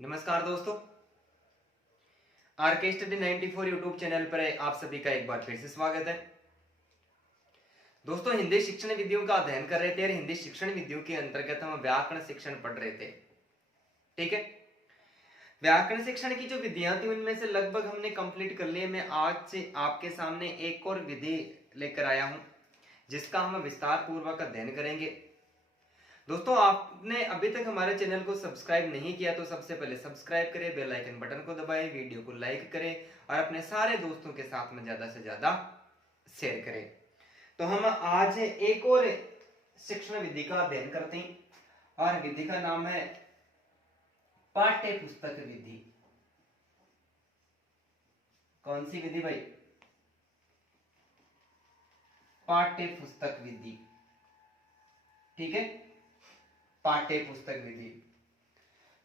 नमस्कार दोस्तों, R K study 94 YouTube channel पर आप सभी का एक बार फिर से स्वागत है। दोस्तों, हिंदी शिक्षण विधियों का अध्ययन कर रहे थे और हिंदी शिक्षण विधियों के अंतर्गत हम व्याकरण शिक्षण पढ़ रहे थे। ठीक है, व्याकरण शिक्षण की जो विधियां थी उनमें से लगभग हमने कंप्लीट कर लिए। मैं आज से आपके सामने एक और विधि लेकर आया हूं जिसका हम विस्तार पूर्वक अध्ययन करेंगे। दोस्तों, आपने अभी तक हमारे चैनल को सब्सक्राइब नहीं किया तो सबसे पहले सब्सक्राइब करें, बेल आइकन बटन को दबाएं, वीडियो को लाइक करें और अपने सारे दोस्तों के साथ में ज्यादा से ज्यादा शेयर करें। तो हम आज एक और शिक्षण विधि का अध्ययन करते हैं और विधि का नाम है पाठ्य पुस्तक विधि। कौन सी विधि भाई? पाठ्य पुस्तक विधि। ठीक है, पाठ्य पुस्तक विधि।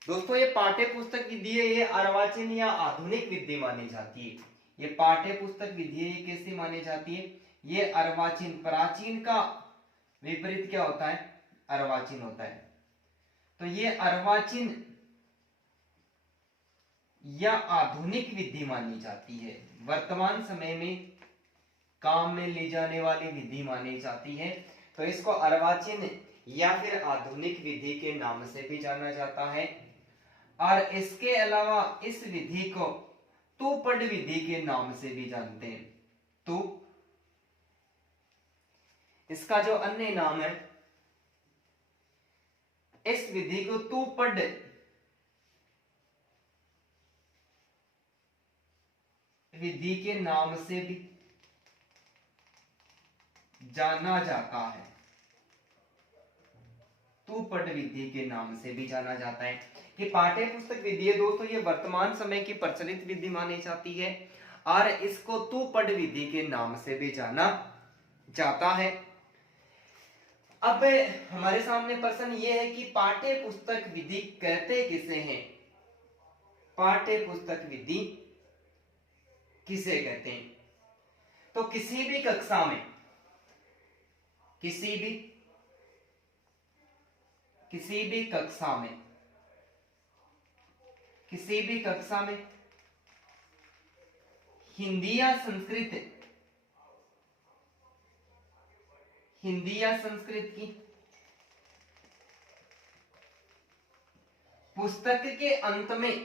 दोस्तों, ये पाठ्य पुस्तक विधि है, ये अर्वाचीन या आधुनिक विधि मानी जाती है। ये पाठ्य पुस्तक विधि है, ये कैसी मानी जाती है? ये अर्वाचीन, प्राचीन का विपरीत क्या होता है? अर्वाचीन होता है। तो ये अर्वाचीन या आधुनिक विधि मानी जाती है, वर्तमान समय में काम में ली जाने वाली विधि मानी जाती है। तो इसको अर्वाचीन या फिर आधुनिक विधि के नाम से भी जाना जाता है और इसके अलावा इस विधि को तूपढ़ विधि के नाम से भी जानते हैं। तो इसका जो अन्य नाम है, इस विधि को तूपढ़ विधि के नाम से भी जाना जाता है। तूपढ़ विधि के नाम से भी जाना जाता है। ये पाठ्य पुस्तक विधि है दोस्तों, ये वर्तमान समय की प्रचलित विधि मानी जाती है और इसको तूपढ़ विधि के नाम से भी जाना जाता है। अब हमारे सामने प्रश्न ये है कि पाठ्य पुस्तक विधि कहते किसे हैं? पाठ्य पुस्तक विधि किसे कहते हैं? तो किसी भी कक्षा में किसी भी कक्षा में हिंदी या संस्कृत की पुस्तक के अंत में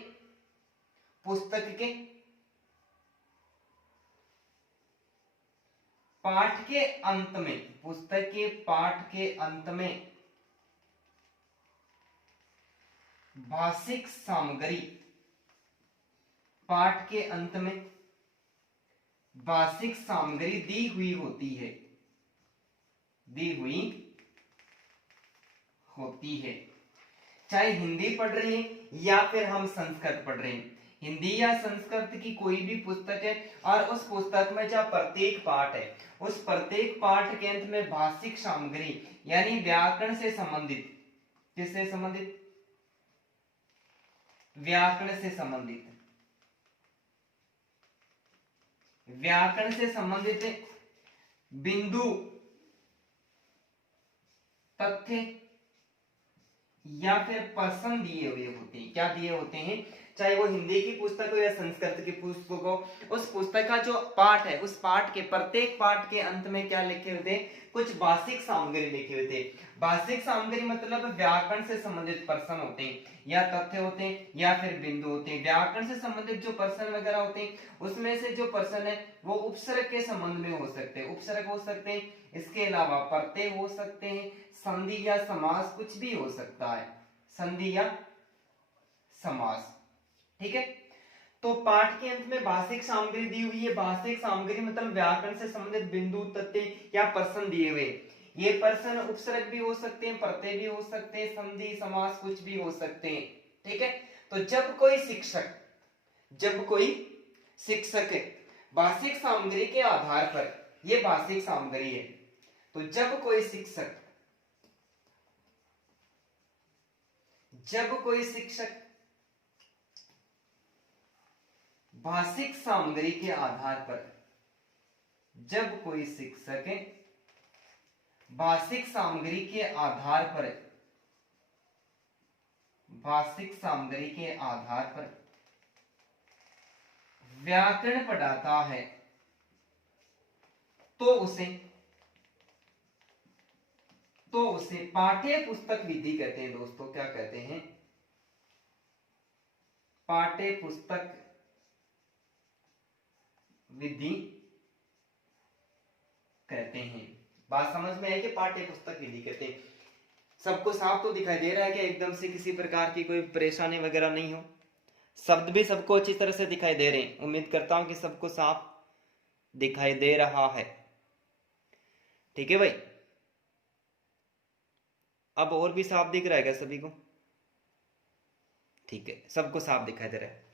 पुस्तक के पाठ के अंत में पुस्तक के पाठ के अंत में भाषिक सामग्री पाठ के अंत में भाषिक सामग्री दी हुई होती है, चाहे हिंदी पढ़ रही है या फिर हम संस्कृत पढ़ रहे हैं। हिंदी या संस्कृत की कोई भी पुस्तक है और उस पुस्तक में जो प्रत्येक पाठ है, उस प्रत्येक पाठ के अंत में भाषिक सामग्री यानी व्याकरण से संबंधित, किससे संबंधित? व्याकरण से संबंधित बिंदु, तथ्य या फिर प्रश्न दिए हुए होते हैं। क्या दिए होते हैं? चाहे वो हिंदी की पुस्तक हो या संस्कृत की पुस्तक हो, उस पुस्तक का जो पाठ है, उस पाठ के प्रत्येक पाठ के अंत में क्या लिखे होते हैं? कुछ भाषिक सामग्री लिखे होते हैं। भाषिक सामग्री मतलब व्याकरण से संबंधित प्रश्न होते हैं या तथ्य होते हैं या फिर बिंदु होते हैं। व्याकरण से संबंधित जो प्रश्न वगैरह होते हैं उसमें से जो प्रश्न है वो उपसर्ग के संबंध में हो सकते हैं, उपसर्ग हो सकते हैं, इसके अलावा प्रत्यय हो सकते हैं, संधि या समास कुछ भी हो सकता है, संधि या समास। ठीक है, तो पाठ के अंत में भाषिक सामग्री दी हुई है। भाषिक सामग्री मतलब व्याकरण से संबंधित बिंदु, तथ्य या प्रश्न दिए हुए। ये प्रश्न उपसर्ग भी हो सकते हैं, प्रत्यय भी हो सकते हैं, संधि समास कुछ भी हो सकते हैं। ठीक है, तो जब कोई शिक्षक भाषिक सामग्री के आधार पर, ये भाषिक सामग्री है, तो जब कोई शिक्षक भाषिक सामग्री के आधार पर, जब कोई शिक्षक भाषिक सामग्री के आधार पर भाषिक सामग्री के आधार पर व्याकरण पढ़ाता है तो उसे पाठ्य पुस्तक विधि कहते हैं दोस्तों। क्या कहते हैं? पाठ्य पुस्तक विधि कहते हैं। बात समझ में है कि पाठ्य पुस्तक विधि कहते हैं। सबको साफ तो दिखाई दे रहा है कि एकदम से किसी प्रकार की कोई परेशानी वगैरह नहीं हो? शब्द भी सबको अच्छी तरह से दिखाई दे रहे हैं। उम्मीद करता हूं कि सबको साफ दिखाई दे रहा है। ठीक है भाई, अब और भी साफ दिख रहा है क्या सभी को? ठीक है, सबको साफ दिखाई दे रहा है।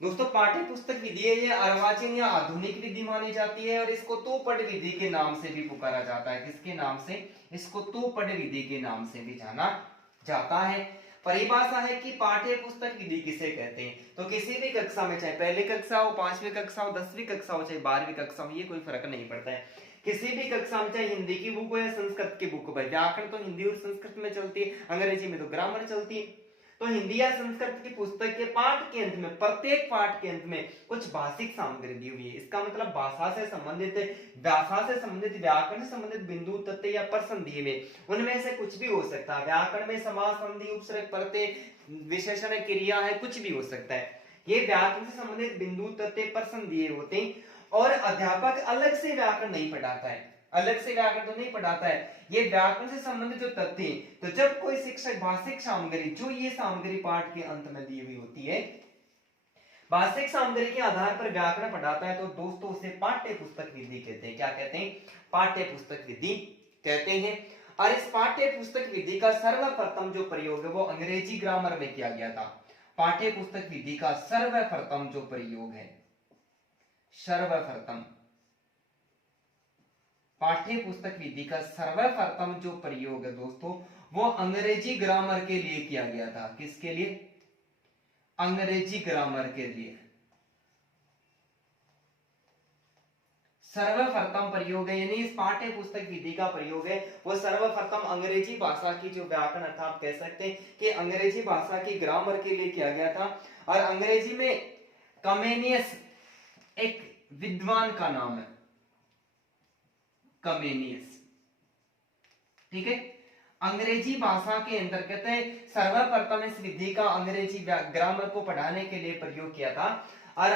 दोस्तों पाठ्य पुस्तक विधि है ये अर्वाचीन या आधुनिक विधि मानी जाती है और इसको तोपड़ विधि के नाम से भी पुकारा जाता है। किसके नाम से? इसको तोपड़ विधि के नाम से भी जाना जाता है। परिभाषा है कि पाठ्य पुस्तक विधि किसे कहते हैं? तो किसी भी कक्षा में, चाहे पहली कक्षा हो, 5वीं कक्षा हो, 10वीं कक्षा हो, चाहे 12वीं कक्षा हो, ये कोई फर्क नहीं पड़ता है। किसी भी कक्षा में, चाहे हिंदी की बुक हो या संस्कृत की बुक हो, व्याकरण तो हिंदी और संस्कृत में चलती है, अंग्रेजी में तो ग्रामर चलती है। तो हिंदी या संस्कृत की पुस्तक के पाठ के अंत में, प्रत्येक पाठ के अंत में कुछ भाषिक सामग्री दी हुई है। इसका मतलब भाषा से संबंधित, व्याकरण से संबंधित बिंदु, तथ्य या प्रश्न दिए हुए, उनमें से कुछ भी हो सकता है। व्याकरण में समास, संधि, उपसर्ग, प्रत्यय, विशेषण, क्रिया है, कुछ भी हो सकता है। ये व्याकरण से संबंधित बिंदु, तथ्य, प्रश्न दिए होते हैं और अध्यापक अलग से व्याकरण नहीं पढ़ाता है। अलग से व्याकरण तो नहीं पढ़ाता है, ये व्याकरण से संबंधित जो तथ्य है, तो जब कोई शिक्षक भाषिक सामग्री, जो ये सामग्री पाठ के अंत में दी हुई होती है, भाषिक सामग्री के आधार पर व्याकरण पढ़ाता है, तो दोस्तों उसे पाठ्य पुस्तक विधि कहते हैं। क्या कहते हैं? पाठ्य पुस्तक विधि कहते हैं। और इस पाठ्य पुस्तक विधि का सर्वप्रथम जो प्रयोग है वो अंग्रेजी ग्रामर में किया गया था। पाठ्य पुस्तक विधि का सर्वप्रथम जो प्रयोग है, सर्वप्रथम पाठ्य पुस्तक विधि का सर्वप्रथम जो प्रयोग है दोस्तों, वो अंग्रेजी ग्रामर के लिए किया गया था। किसके लिए? अंग्रेजी ग्रामर के लिए सर्वप्रथम प्रयोग है, यानी इस पाठ्य पुस्तक विधि का प्रयोग है वो सर्वप्रथम अंग्रेजी भाषा की जो व्याकरण, अर्थात कह सकते हैं कि अंग्रेजी भाषा की ग्रामर के लिए किया गया था। और अंग्रेजी में कमेनियस एक विद्वान का नाम है, कमेनियस। ठीक है, अंग्रेजी भाषा के अंतर्गत सर्वप्रथम इस विधि का अंग्रेजी ग्रामर को पढ़ाने के लिए प्रयोग किया था। और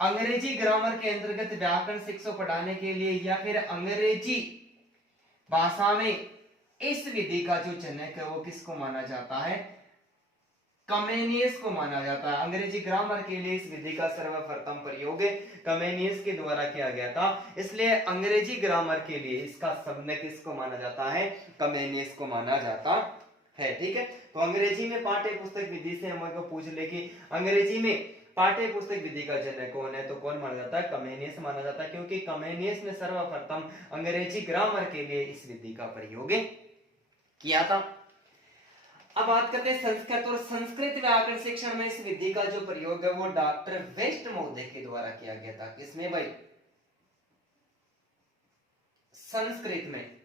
अंग्रेजी ग्रामर के अंतर्गत व्याकरण शिक्षा पढ़ाने के लिए या फिर अंग्रेजी भाषा में इस विधि का जो जनक है वो किसको माना जाता है? कमेनियस को माना जाता है। अंग्रेजी ग्रामर के लिए इस विधि का सर्वप्रथम प्रयोग कमेनियस के द्वारा किया गया था, इसलिए अंग्रेजी ग्रामर के लिए इसका सबने किसको माना जाता है? कमेनियस को माना जाता है। ठीक है, तो अंग्रेजी में पाठ्य पुस्तक विधि से हमको पूछ ले कि अंग्रेजी में पाठ्य पुस्तक विधि का जनक कौन है, तो कौन माना जाता है? कमेनियस माना जाता है, क्योंकि कमेनियस ने सर्वप्रथम अंग्रेजी ग्रामर के लिए इस विधि का प्रयोग किया था। अब बात करते हैं संस्कृत और संस्कृत व्याकरण शिक्षण में इस विधि का जो प्रयोग है वो डॉक्टर वेस्ट महोदय के द्वारा किया गया था। किसमें भाई? संस्कृत में।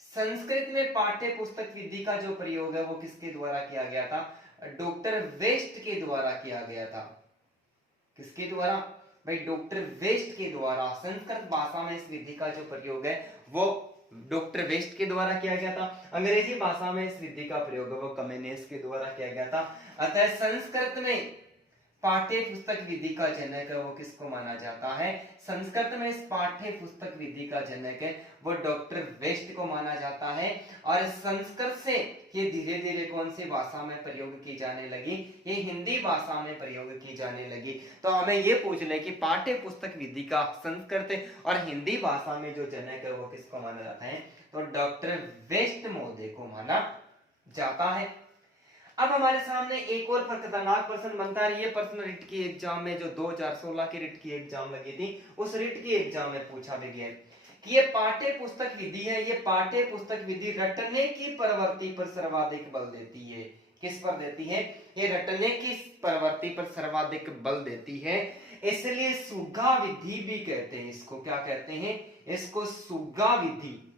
संस्कृत में पाठ्य पुस्तक विधि का जो प्रयोग है वो किसके द्वारा किया गया था? डॉक्टर वेस्ट के द्वारा किया गया था। किसके द्वारा भाई? डॉक्टर वेस्ट के द्वारा। संस्कृत भाषा में इस विधि का जो प्रयोग है वो डॉक्टर वेस्ट के द्वारा किया गया था। अंग्रेजी भाषा में इस विधि का प्रयोग है वो कमेनियस के द्वारा किया गया था। अतः संस्कृत में पाठ्य पुस्तक विधि का जनक है वो किसको माना जाता है? संस्कृत में इस पाठ्य पुस्तक विधि का जनक है वो डॉक्टर वेस्ट को माना जाता है। और संस्कृत से ये धीरे धीरे कौन सी भाषा में प्रयोग की जाने लगी? ये हिंदी भाषा में प्रयोग की जाने लगी। तो हमें ये पूछ ले कि पाठ्य पुस्तक विधि का संस्कृत और हिंदी भाषा में जो जनक है वो किसको माना जाता है? तो डॉक्टर वेस्ट महोदय को माना जाता है। अब हमारे सामने एक और खतरनाक प्रश्न बनता है। ये प्रश्न रिट की एग्जाम में जो 2016 की रिट की एग्जाम लगी थी उस रिट की एग्जाम में पूछा भी गया कि ये पाठ्य पुस्तक विधि है, ये पाठ्य पुस्तक विधि रटने की प्रवृत्ति पर सर्वाधिक बल देती है। किस पर देती है? ये रटने की प्रवृत्ति पर सर्वाधिक बल देती है, इसलिए सुग्गा विधि भी कहते हैं इसको। क्या कहते हैं? इसको सुग्गा विधि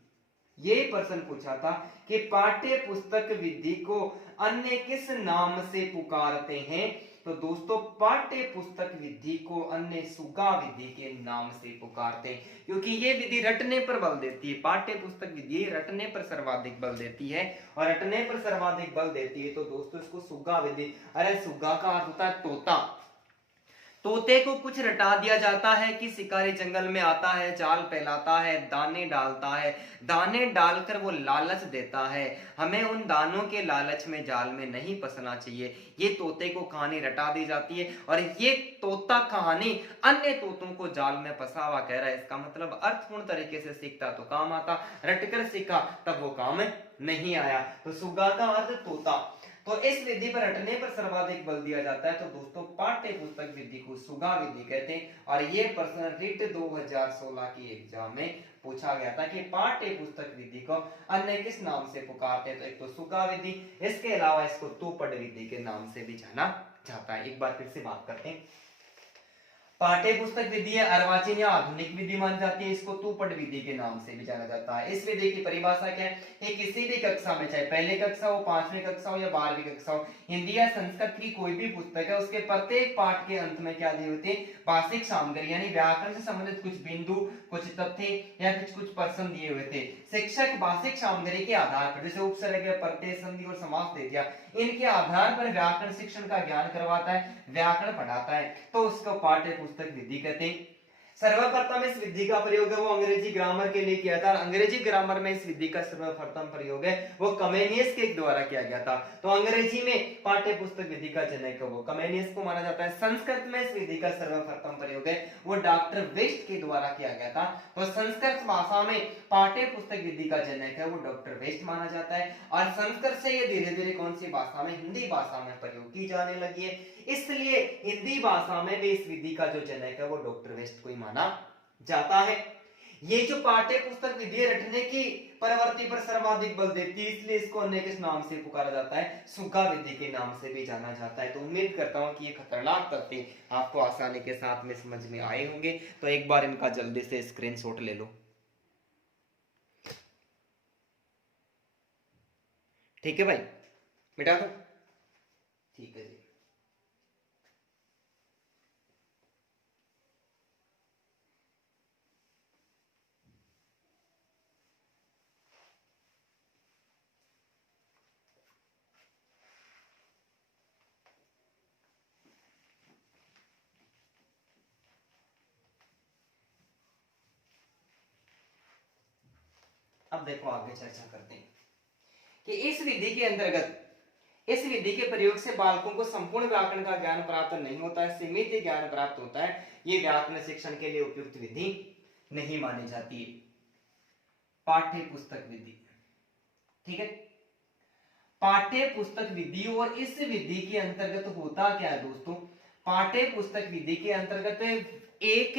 ये प्रश्न पूछा था कि पाठ्य पुस्तक विधि को अन्य किस नाम से पुकारते हैं। तो दोस्तों पाठ्य पुस्तक विधि को अन्य सुगा विधि के नाम से पुकारते हैं, क्योंकि ये विधि रटने पर बल देती है। पाठ्य पुस्तक विधि रटने पर सर्वाधिक बल देती है, और रटने पर सर्वाधिक बल देती है तो दोस्तों इसको सुगा विधि। अरे सुगा का अर्थ होता है तोता। तोते को कुछ रटा दिया जाता है कि शिकारी जंगल में आता है, जाल फैलाता है, दाने डालता है, दाने डालकर वो लालच देता है, हमें उन दानों के लालच में जाल में नहीं फंसना चाहिए। ये तोते को कहानी रटा दी जाती है, और ये तोता कहानी अन्य तोतों को जाल में फंसा हुआ कह रहा है। इसका मतलब अर्थपूर्ण तरीके से सीखता तो काम आता, रटकर सीखा तब वो काम नहीं आया। तो सुगा का अर्थ तोता। तो इस विधि पर रटने पर सर्वाधिक बल दिया जाता है, तो दोस्तों पाठ्य पुस्तक विधि को सुगा विधि कहते हैं। और ये प्रश्न रिट 2016 की एग्जाम में पूछा गया था कि पाठ्य पुस्तक विधि को अन्य किस नाम से पुकारते हैं। तो एक तो सुगा विधि, इसके अलावा इसको तूपड़ विधि के नाम से भी जाना जाता है। एक बार फिर से बात करते हैं। पाठ्य पुस्तक विधि है अर्वाचीन या आधुनिक विधि मानी जाती है, इसको तूपड़ विधि के नाम से भी जाना जाता है। इस विधि की परिभाषा क्या है, ये किसी भी कक्षा में, चाहे पहले कक्षा हो, 5वीं कक्षा हो या 12वीं कक्षा हो, हिंदी या संस्कृत की कोई भी पुस्तक है, उसके प्रत्येक पाठ के अंत में क्या दिए होते हैं, भाषिक सामग्री यानी व्याकरण से संबंधित कुछ बिंदु, कुछ तथ्य या कुछ प्रश्न दिए हुए थे। शिक्षक भाषिक सामग्री के आधार पर, जैसे उपसर्ग, प्रत्यय, संधि और समास दे दिया, इनके आधार पर व्याकरण शिक्षण का ज्ञान करवाता है, व्याकरण पढ़ाता है, तो उसको पाठ्य पुस्तक विधि कहते हैं। सर्वप्रथम इस विधि का प्रयोग है वो अंग्रेजी ग्रामर के लिए किया था। अंग्रेजी ग्रामर में इस विधि का सर्वप्रथम प्रयोग है वो कमेनियस के द्वारा किया गया था। तो अंग्रेजी में पाठ्य पुस्तक विधि का जनक वो कमेनियस को माना जाता है। संस्कृत में इस विधि का सर्वप्रथम प्रयोग है वो डॉक्टर वेस्ट के द्वारा किया गया था। तो संस्कृत भाषा में पाठ्य पुस्तक विधि का जनक है वो डॉक्टर वेस्ट माना जाता है, और संस्कृत से ये धीरे धीरे कौन सी भाषा में, हिंदी भाषा में प्रयोग की जाने लगी है। इसलिए हिंदी भाषा में भी इस विधि का जो जनक है वो डॉक्टर वेस्ट को ही माना जाता है। ये जो पाठ्य पुस्तक विधि रटने की प्रवृत्ति पर सर्वाधिक बल देती है, इसलिए इसको अन्य किस नाम से पुकारा जाता है, सुगा विधि के नाम से भी जाना जाता है। तो उम्मीद करता हूं कि ये खतरनाक तथ्य आपको आसानी के साथ में समझ में आए होंगे। तो एक बार इनका जल्दी से स्क्रीनशॉट ले लो, ठीक है भाई, मिटा दो, ठीक है जी। अब देखो आगे चर्चा करते हैं कि इस विधि के अंतर्गत, इस विधि के प्रयोग से बालकों को संपूर्ण व्याकरण का ज्ञान प्राप्त नहीं होता है, सीमित ज्ञान प्राप्त होता है। ये व्याकरण शिक्षण के लिए उपयुक्त विधि नहीं मानी जाती है। पाठ्य पुस्तक विधि, ठीक है, पाठ्य पुस्तक विधि। और इस विधि के अंतर्गत होता क्या है दोस्तों, पाठ्य पुस्तक विधि के अंतर्गत एक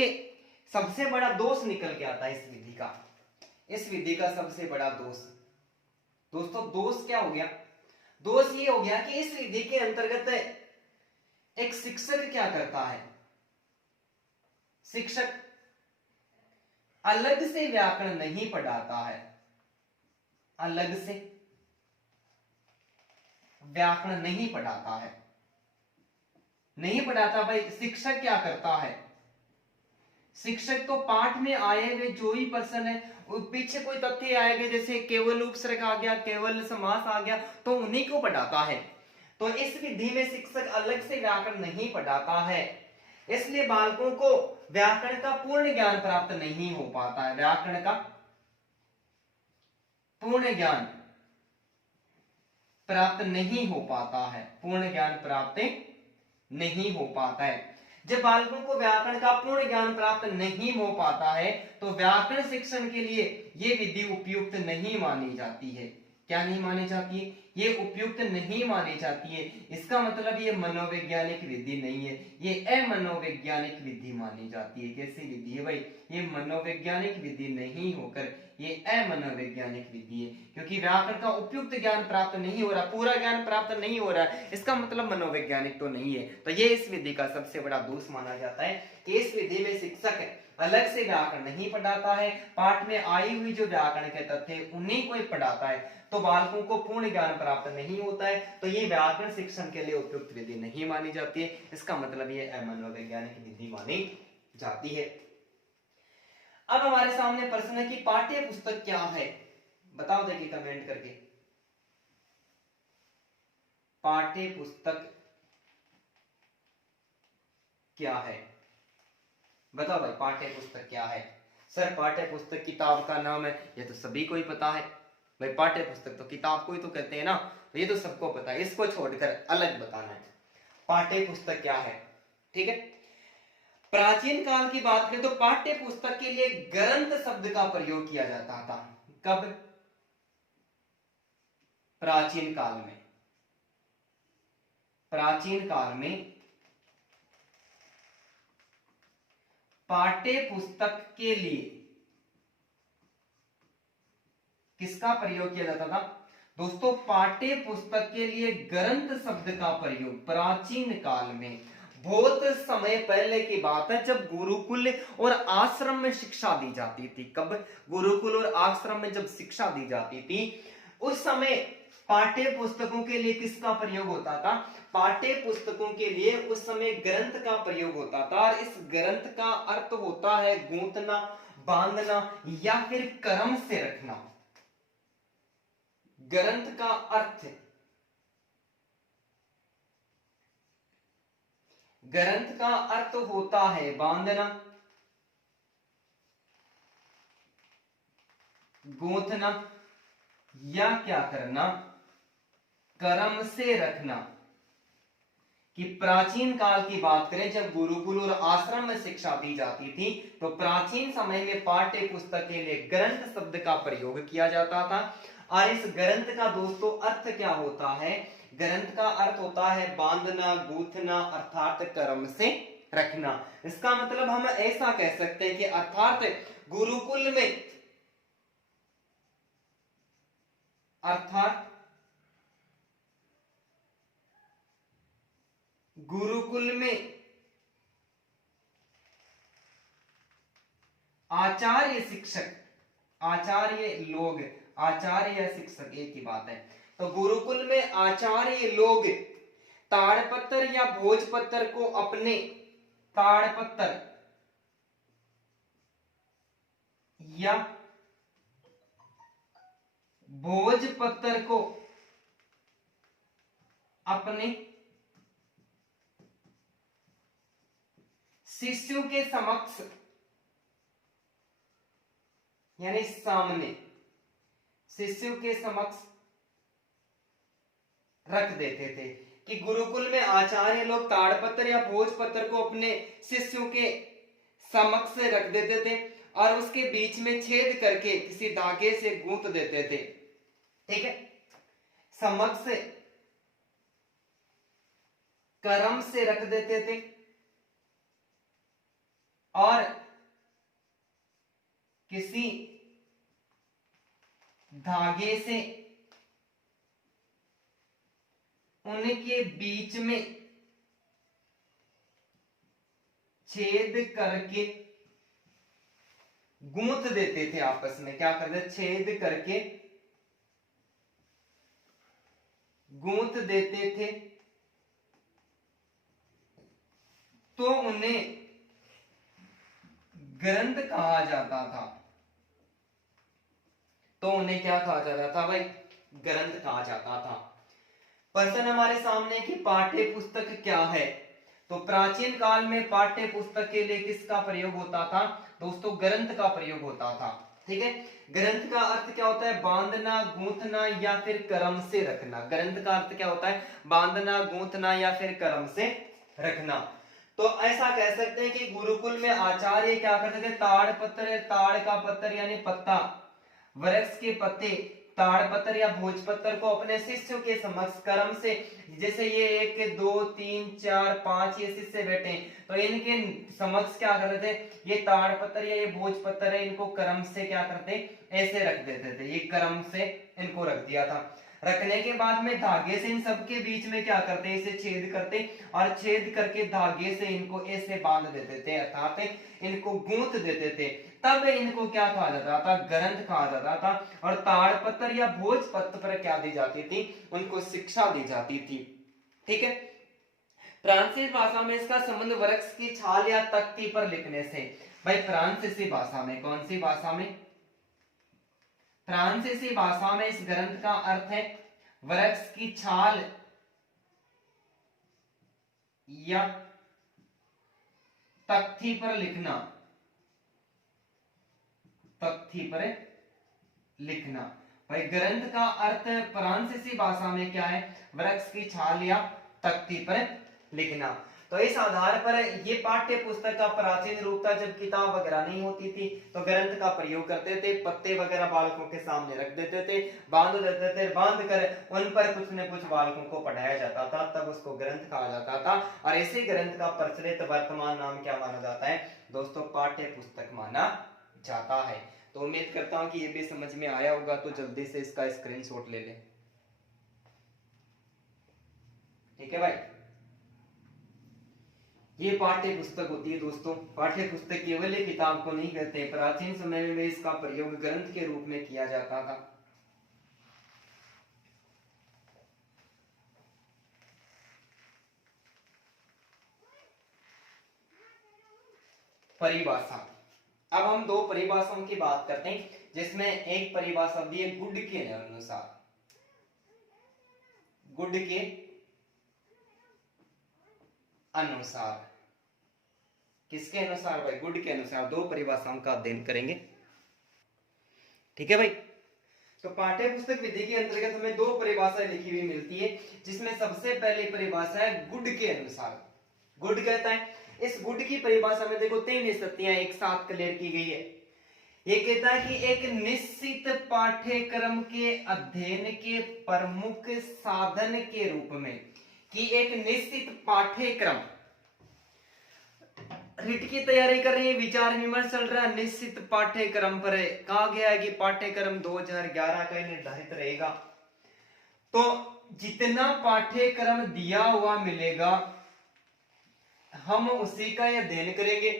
सबसे बड़ा दोष निकल के आता है इस विधि का। इस विधि का सबसे बड़ा दोष, दोस्तों दोष क्या हो गया, दोष ये हो गया कि इस विधि के अंतर्गत एक शिक्षक क्या करता है, शिक्षक अलग से व्याकरण नहीं पढ़ाता है, अलग से व्याकरण नहीं पढ़ाता है, नहीं पढ़ाता भाई। शिक्षक क्या करता है, शिक्षक तो पाठ में आए हुए जो ही प्रश्न है, पीछे कोई तथ्य आएगा, जैसे केवल उपसर्ग आ गया, केवल समास आ गया, तो उन्हीं को पढ़ाता है। तो इस विधि में शिक्षक अलग से व्याकरण नहीं पढ़ाता है, इसलिए बालकों को व्याकरण का पूर्ण ज्ञान प्राप्त नहीं हो पाता है। व्याकरण का पूर्ण ज्ञान प्राप्त नहीं हो पाता है, पूर्ण ज्ञान प्राप्त नहीं हो पाता है। जब बालकों को व्याकरण का पूर्ण ज्ञान प्राप्त नहीं हो पाता है तो व्याकरण शिक्षण के लिए ये विधि उपयुक्त नहीं मानी जाती है। क्या नहीं मानी जाती है, ये उपयुक्त नहीं मानी जाती है। इसका मतलब ये मनोवैज्ञानिक विधि नहीं है, ये अमनोवैज्ञानिक विधि मानी जाती है। कैसी विधि है भाई, ये मनोवैज्ञानिक विधि नहीं होकर ये अमनोवैज्ञानिक विधि है, क्योंकि व्याकरण का उपयुक्त ज्ञान प्राप्त नहीं हो रहा, पूरा ज्ञान प्राप्त नहीं हो रहा है, इसका मतलब मनोवैज्ञानिक तो नहीं है। तो ये इस विधि का सबसे बड़ा दोष माना जाता है कि इस विधि में शिक्षक अलग से व्याकरण नहीं पढ़ाता है, पाठ में आई हुई जो व्याकरण के तथ्य उन्हीं को ही पढ़ाता है, तो बालकों को पूर्ण ज्ञान प्राप्त नहीं होता है, तो ये व्याकरण शिक्षण के लिए उपयुक्त विधि नहीं मानी जाती है। इसका मतलब ये अमनोवैज्ञानिक विधि मानी जाती है। अब हमारे सामने प्रश्न है कि पाठ्य पुस्तक क्या है, बताओ देखिए कमेंट करके, पाठ्य पुस्तक क्या है, बताओ भाई पाठ्य पुस्तक क्या है। सर पाठ्य पुस्तक किताब का नाम है, ये तो सभी को ही पता है भाई, पाठ्य पुस्तक तो किताब को ही तो कहते हैं ना, तो ये तो सबको पता है, इसको छोड़कर अलग बताना है पाठ्य पुस्तक क्या है। ठीक है, प्राचीन काल की बात करें तो पाठ्य पुस्तक के लिए ग्रंथ शब्द का प्रयोग किया जाता था। कब? प्राचीन काल में, प्राचीन काल में पाठ्य पुस्तक के लिए किसका प्रयोग किया जाता था दोस्तों? पाठ्य पुस्तक के लिए ग्रंथ शब्द का प्रयोग प्राचीन काल में, बहुत समय पहले की बात है, जब गुरुकुल और आश्रम में शिक्षा दी जाती थी। कब? गुरुकुल और आश्रम में जब शिक्षा दी जाती थी उस समय पाठ्य पुस्तकों के लिए किसका प्रयोग होता था? पाठ्य पुस्तकों के लिए उस समय ग्रंथ का प्रयोग होता था, और इस ग्रंथ का अर्थ होता है गूंथना, बांधना या फिर क्रम से रखना। ग्रंथ का अर्थ, ग्रंथ का अर्थ होता है बांधना, गूंथना या क्या करना, क्रम से रखना। कि प्राचीन काल की बात करें जब गुरुकुल और आश्रम में शिक्षा दी जाती थी, तो प्राचीन समय में पाठ्य पुस्तक के लिए ग्रंथ शब्द का प्रयोग किया जाता था। और इस ग्रंथ का दोस्तों अर्थ क्या होता है? ग्रंथ का अर्थ होता है बांधना, गूंथना, अर्थात क्रम से रखना। इसका मतलब हम ऐसा कह सकते हैं कि अर्थात गुरुकुल में, अर्थात गुरुकुल में आचार्य शिक्षक, आचार्य लोग, आचार्य या शिक्षक एक ही बात है, तो गुरुकुल में आचार्य लोग ताड़पत्र या भोजपत्र को अपने, ताड़पत्र या भोजपत्र को अपने शिष्यों के समक्ष यानी सामने, शिष्यों के समक्ष रख देते थे। कि गुरुकुल में आचार्य लोग ताड़पत्र या भोजपत्र को अपने शिष्यों के समक्ष रख देते थे और उसके बीच में छेद करके किसी धागे से गूंथ देते थे। ठीक है, समक्ष क्रम से रख देते थे और किसी धागे से उनके बीच में छेद करके गूंथ देते थे। आपस में क्या करते? छेद करके गूंथ देते थे, तो उन्हें ग्रंथ कहा जाता था। तो उन्हें क्या कहा जाता था भाई? ग्रंथ कहा जाता था। प्रश्न हमारे सामने कि पाठ्य पुस्तक क्या है, तो प्राचीन काल में पाठ्य पुस्तक के लिए किसका प्रयोग होता था दोस्तों? ग्रंथ का प्रयोग होता था। ठीक है, ग्रंथ का अर्थ क्या होता है? बांधना, गूंथना या फिर क्रम से रखना। ग्रंथ का अर्थ क्या होता है? बांधना, गूंथना या फिर क्रम से रखना। तो ऐसा कह सकते हैं कि गुरुकुल में आचार्य क्या करते थे? ताड़पत्र, ताड़ का पत्थर यानी पत्ता, वृक्ष के पत्ते, ताड़पत्र या भोजपत्र को अपने शिष्यों के समक्ष क्रम से, जैसे ये 1 2 3 4 5 ये शिष्य बैठे, तो इनके समक्ष क्या करते थे? ये ताड़पत्र या ये भोजपत्र है, इनको क्रम से क्या करते? ऐसे रख देते थे। ये क्रम से इनको रख दिया था। रखने के बाद में धागे से इन सबके बीच में क्या करते हैं, इसे छेद करते और छेद करके धागे से इनको ऐसे बांध देते थे, अर्थात इनको गूंथ देते थे। तब इनको क्या कहा जाता था, ग्रंथ कहा जाता था। और ताड़पत्र या भोजपत्र पर क्या दी जाती थी, उनको शिक्षा दी जाती थी। ठीक है। फ्रांसीसी भाषा में इसका संबंध वृक्ष की छाल या तख्ती पर लिखने से। भाई फ्रांसीसी भाषा में, कौन सी भाषा में, फ्रांसीसी भाषा में इस ग्रंथ का अर्थ है वृक्ष की छाल या तख्ती पर लिखना, तख्ती पर लिखना। भाई ग्रंथ का अर्थ फ्रांसीसी भाषा में क्या है, वृक्ष की छाल या तख्ती पर लिखना। तो इस आधार पर ये पाठ्य पुस्तक का प्राचीन रूप था। जब किताब वगैरह नहीं होती थी तो ग्रंथ का प्रयोग करते थे, पत्ते वगैरह बालकों के सामने रख देते थे, बांध देते थे, बांध कर उन पर कुछ न कुछ बालकों को पढ़ाया जाता था, तब उसको ग्रंथ कहा जाता था। और इसी ग्रंथ का प्रचलित वर्तमान नाम क्या माना जाता है दोस्तों, पाठ्य पुस्तक माना जाता है। तो उम्मीद करता हूं कि ये भी समझ में आया होगा, तो जल्दी से इसका स्क्रीनशॉट ले लें। ठीक है भाई, ये पाठ्य पुस्तक होती है दोस्तों। पाठ्य पुस्तक केवल एक किताब को नहीं कहते, प्राचीन समय में इसका प्रयोग ग्रंथ के रूप में किया जाता था। परिभाषा। अब हम दो परिभाषाओं की बात करते हैं, जिसमें एक परिभाषा दी है गुड के अनुसार, गुड के अनुसार। किसके अनुसार भाई, गुड के अनुसार। दो परिभाषाओं का अध्ययन करेंगे। ठीक है भाई। तो पाठ्य पुस्तक विधि के अंतर्गत हमें दो परिभाषाएं लिखी हुई मिलती है, जिसमें सबसे पहली परिभाषा है गुड के अनुसार। गुड कहता है, इस गुड की परिभाषा में देखो 3 निष्पत्तियां एक साथ क्लियर की गई है। ये कहता है कि एक निश्चित पाठ्यक्रम के अध्ययन के प्रमुख साधन के रूप में, कि एक निश्चित पाठ्यक्रम, रिट की तैयारी कर रही है, विचार विमर्श चल रहा है, निश्चित पाठ्यक्रम पर कहा गया है कि पाठ्यक्रम 2011 का निर्धारित रहेगा। तो जितना पाठ्यक्रम दिया हुआ मिलेगा हम उसी का अध्ययन करेंगे,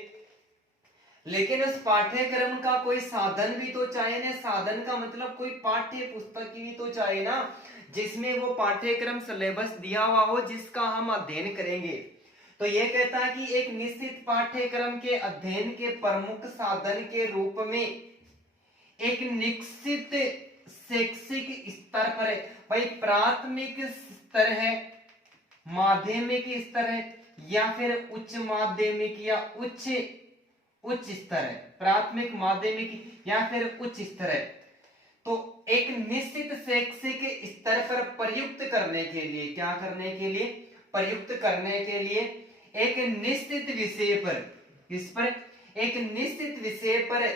लेकिन उस पाठ्यक्रम का कोई साधन भी तो चाहिए ना। साधन का मतलब कोई पाठ्य पुस्तक भी तो चाहिए ना, जिसमें वो पाठ्यक्रम सिलेबस दिया हुआ हो, जिसका हम अध्ययन करेंगे। तो यह कहता है कि एक निश्चित पाठ्यक्रम के अध्ययन के प्रमुख साधन के रूप में एक निश्चित शैक्षिक स्तर पर, भाई प्राथमिक स्तर है, माध्यमिक स्तर है, या फिर उच्च माध्यमिक या उच्च स्तर है, प्राथमिक माध्यमिक या फिर उच्च स्तर है। तो एक निश्चित शैक्षिक स्तर पर प्रयुक्त करने के लिए, क्या करने के लिए, प्रयुक्त करने के लिए एक निश्चित विषय पर, इस पर एक निश्चित विषय पर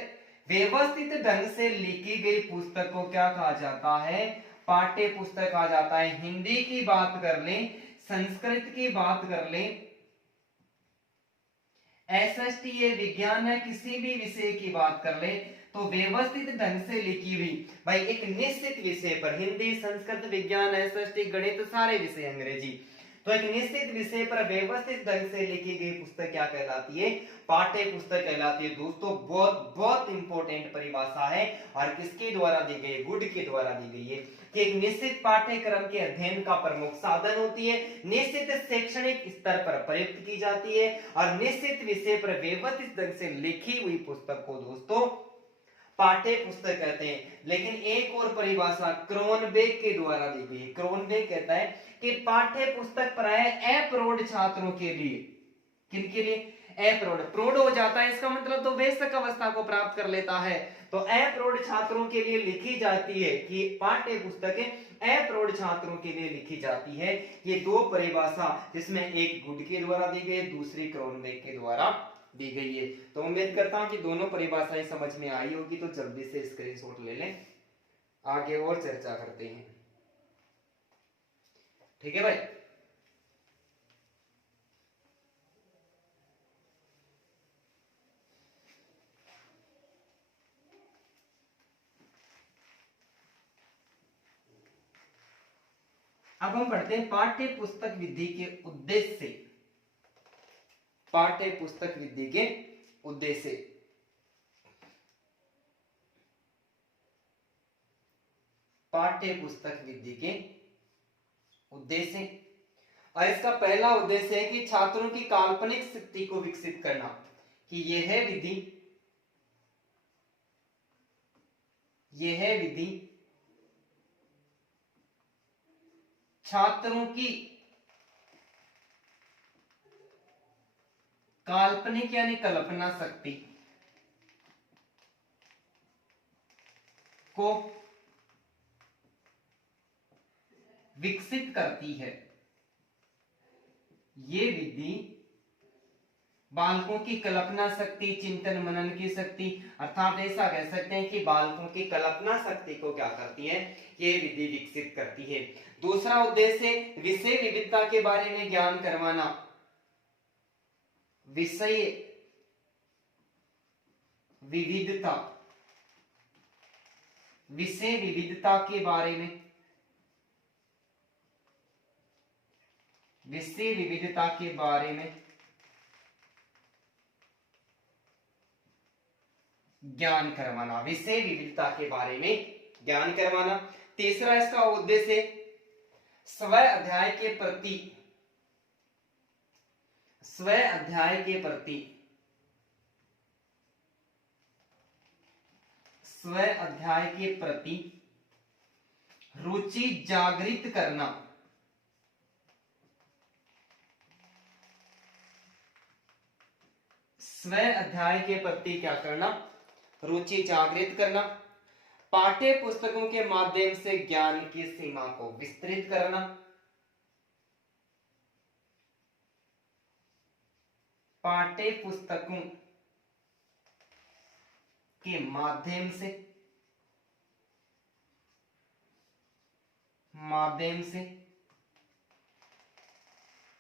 व्यवस्थित ढंग से लिखी गई पुस्तक को क्या कहा जाता है, पाठ्य पुस्तक कहा जाता है। हिंदी की बात कर लें, संस्कृत की बात कर लें, एसएसटी विज्ञान है, किसी भी विषय की बात कर ले, तो व्यवस्थित ढंग से लिखी हुई, भाई एक निश्चित विषय पर, हिंदी, संस्कृत, विज्ञान, एसएसटी, गणित, सारे विषय, अंग्रेजी, तो एक निश्चित विषय पर व्यवस्थित ढंग से लिखी गई पुस्तक क्या कहलाती है, पाठ्य पुस्तक कहलाती है। दोस्तों बहुत बहुत इंपॉर्टेंट परिभाषा है, और किसके द्वारा दी गई है, गुड के द्वारा दी गई है, कि एक निश्चित पाठ्यक्रम के अध्ययन का प्रमुख साधन होती है, निश्चित शैक्षणिक स्तर पर प्रयुक्त की जाती है, और निश्चित विषय पर व्यवस्थित ढंग से लिखी हुई पुस्तक को दोस्तों पाठ्य पुस्तक कहते हैं। लेकिन एक और परिभाषा क्रोनबेक के द्वारा दी गई है। क्रोनबेक कहता है कि पाठ्य पुस्तक प्राय अप्रौढ़ छात्रों के लिए, किनके लिए, अप्रौढ़, प्रौढ़ हो जाता है इसका मतलब तो वयस्क अवस्था को प्राप्त कर लेता है, तो अप्रौढ़ छात्रों के लिए लिखी जाती है, कि पाठ्य पुस्तकें अप्रौढ़ छात्रों के लिए लिखी जाती है। ये दो परिभाषा, जिसमें एक गुड के द्वारा दी गई, दूसरी क्रोनबेक के द्वारा दी गई है। तो उम्मीद करता हूं कि दोनों परिभाषाएं समझ में आई होगी, तो जल्दी से स्क्रीनशॉट ले लें, आगे और चर्चा करते हैं। ठीक है भाई। अब हम पढ़ते हैं पाठ्य पुस्तक विधि के उद्देश्य से। पाठ्य पुस्तक विधि के उद्देश्य, पाठ्य पुस्तक विधि के उद्देश्य। और इसका पहला उद्देश्य है कि छात्रों की काल्पनिक शक्ति को विकसित करना, कि यह विधि छात्रों की काल्पनिक यानी कल्पना शक्ति को विकसित करती है। ये विधि बालकों की कल्पना शक्ति, चिंतन मनन की शक्ति, अर्थात ऐसा कह सकते हैं कि बालकों की कल्पना शक्ति को क्या करती है, ये विधि विकसित करती है। दूसरा उद्देश्य विषय विविधता के बारे में ज्ञान करवाना। विषय विविधता, विषय विविधता के बारे में, विषय विविधता के बारे में ज्ञान करवाना, विषय विविधता के बारे में ज्ञान करवाना। तीसरा इसका उद्देश्य स्व अध्याय के प्रति, स्व अध्याय के प्रति, स्व अध्याय के प्रति रुचि जागृत करना। स्व अध्याय के प्रति क्या करना, रुचि जागृत करना। पाठ्य पुस्तकों के माध्यम से ज्ञान की सीमा को विस्तृत करना। पाठ्य पुस्तकों के माध्यम से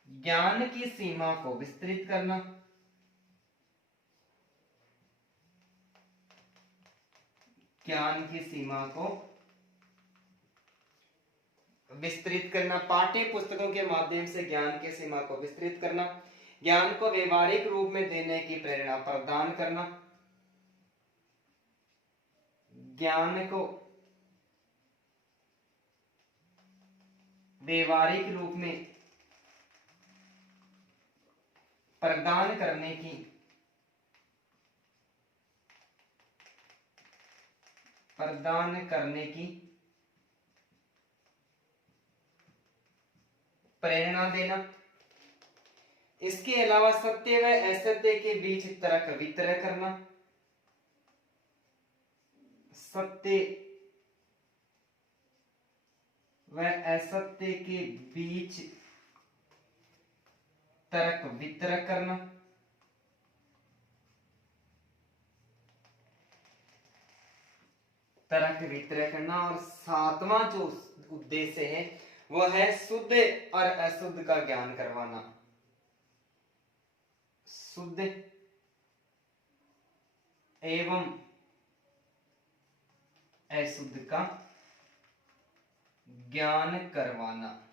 ज्ञान की सीमा को विस्तृत करना। ज्ञान की सीमा को विस्तृत करना, पाठ्य पुस्तकों के माध्यम से ज्ञान की सीमा को विस्तृत करना। ज्ञान को व्यवहारिक रूप में देने की प्रेरणा प्रदान करना। ज्ञान को व्यवहारिक रूप में प्रदान करने की प्रेरणा देना। इसके अलावा सत्य व असत्य के बीच तर्क वितर्क करना। सत्य व असत्य के बीच तर्क वितर्क करना। तर्क वितर्क करना। और सातवां जो उद्देश्य है वह है शुद्ध और अशुद्ध का ज्ञान करवाना। शुद्ध एवं अशुद्ध का ज्ञान करवाना।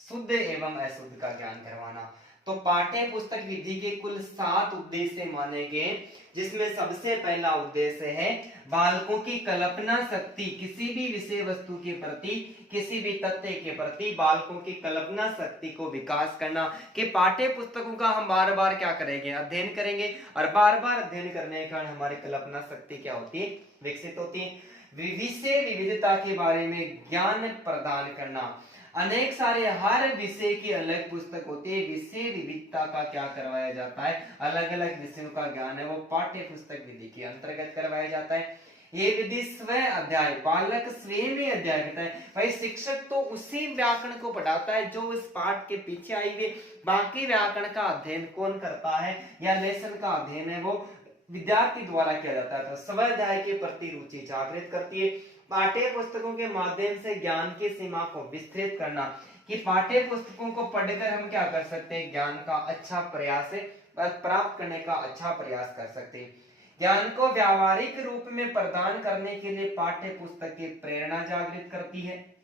शुद्ध एवं अशुद्ध का ज्ञान करवाना। तो पाठ्य पुस्तक विधि के कुल 7 उद्देश्य माने गए, जिसमें सबसे पहला उद्देश्य है बालकों की कल्पना शक्ति, किसी भी विषय वस्तु के प्रति, किसी भी तथ्य के प्रति बालकों की कल्पना शक्ति को विकास करना। कि पाठ्य पुस्तकों का हम बार बार क्या करेंगे, अध्ययन करेंगे, और बार बार अध्ययन करने के कारण हमारी कल्पना शक्ति क्या होती है, विकसित होती है। विषय विविधता के बारे में ज्ञान प्रदान करना। अनेक सारे हर विषय की अलग पुस्तक होती है, विषय विविधता का क्या करवाया जाता है, अलग अलग विषयों का ज्ञान है वो पाठ्य पुस्तक विधि के अंतर्गत करवाया जाता है। ये विधि स्व अध्याय, बालक स्वयं ही अध्याय करता है। भाई शिक्षक तो उसी व्याकरण को पढ़ाता है जो इस पाठ के पीछे आई हुई, बाकी व्याकरण का अध्ययन कौन करता है या लेसन का अध्ययन है वो विद्यार्थी द्वारा किया जाता है। तो स्व अध्याय के प्रति रुचि जागृत करती है। पाठ्य पुस्तकों के माध्यम से ज्ञान की सीमा को विस्तृत करना, कि पाठ्य पुस्तकों को पढ़कर हम क्या कर सकते हैं, ज्ञान का अच्छा प्रयास प्राप्त करने का अच्छा प्रयास कर सकते हैं। ज्ञान को व्यावहारिक रूप में प्रदान करने के लिए पाठ्य पुस्तक की प्रेरणा जागृत करती है।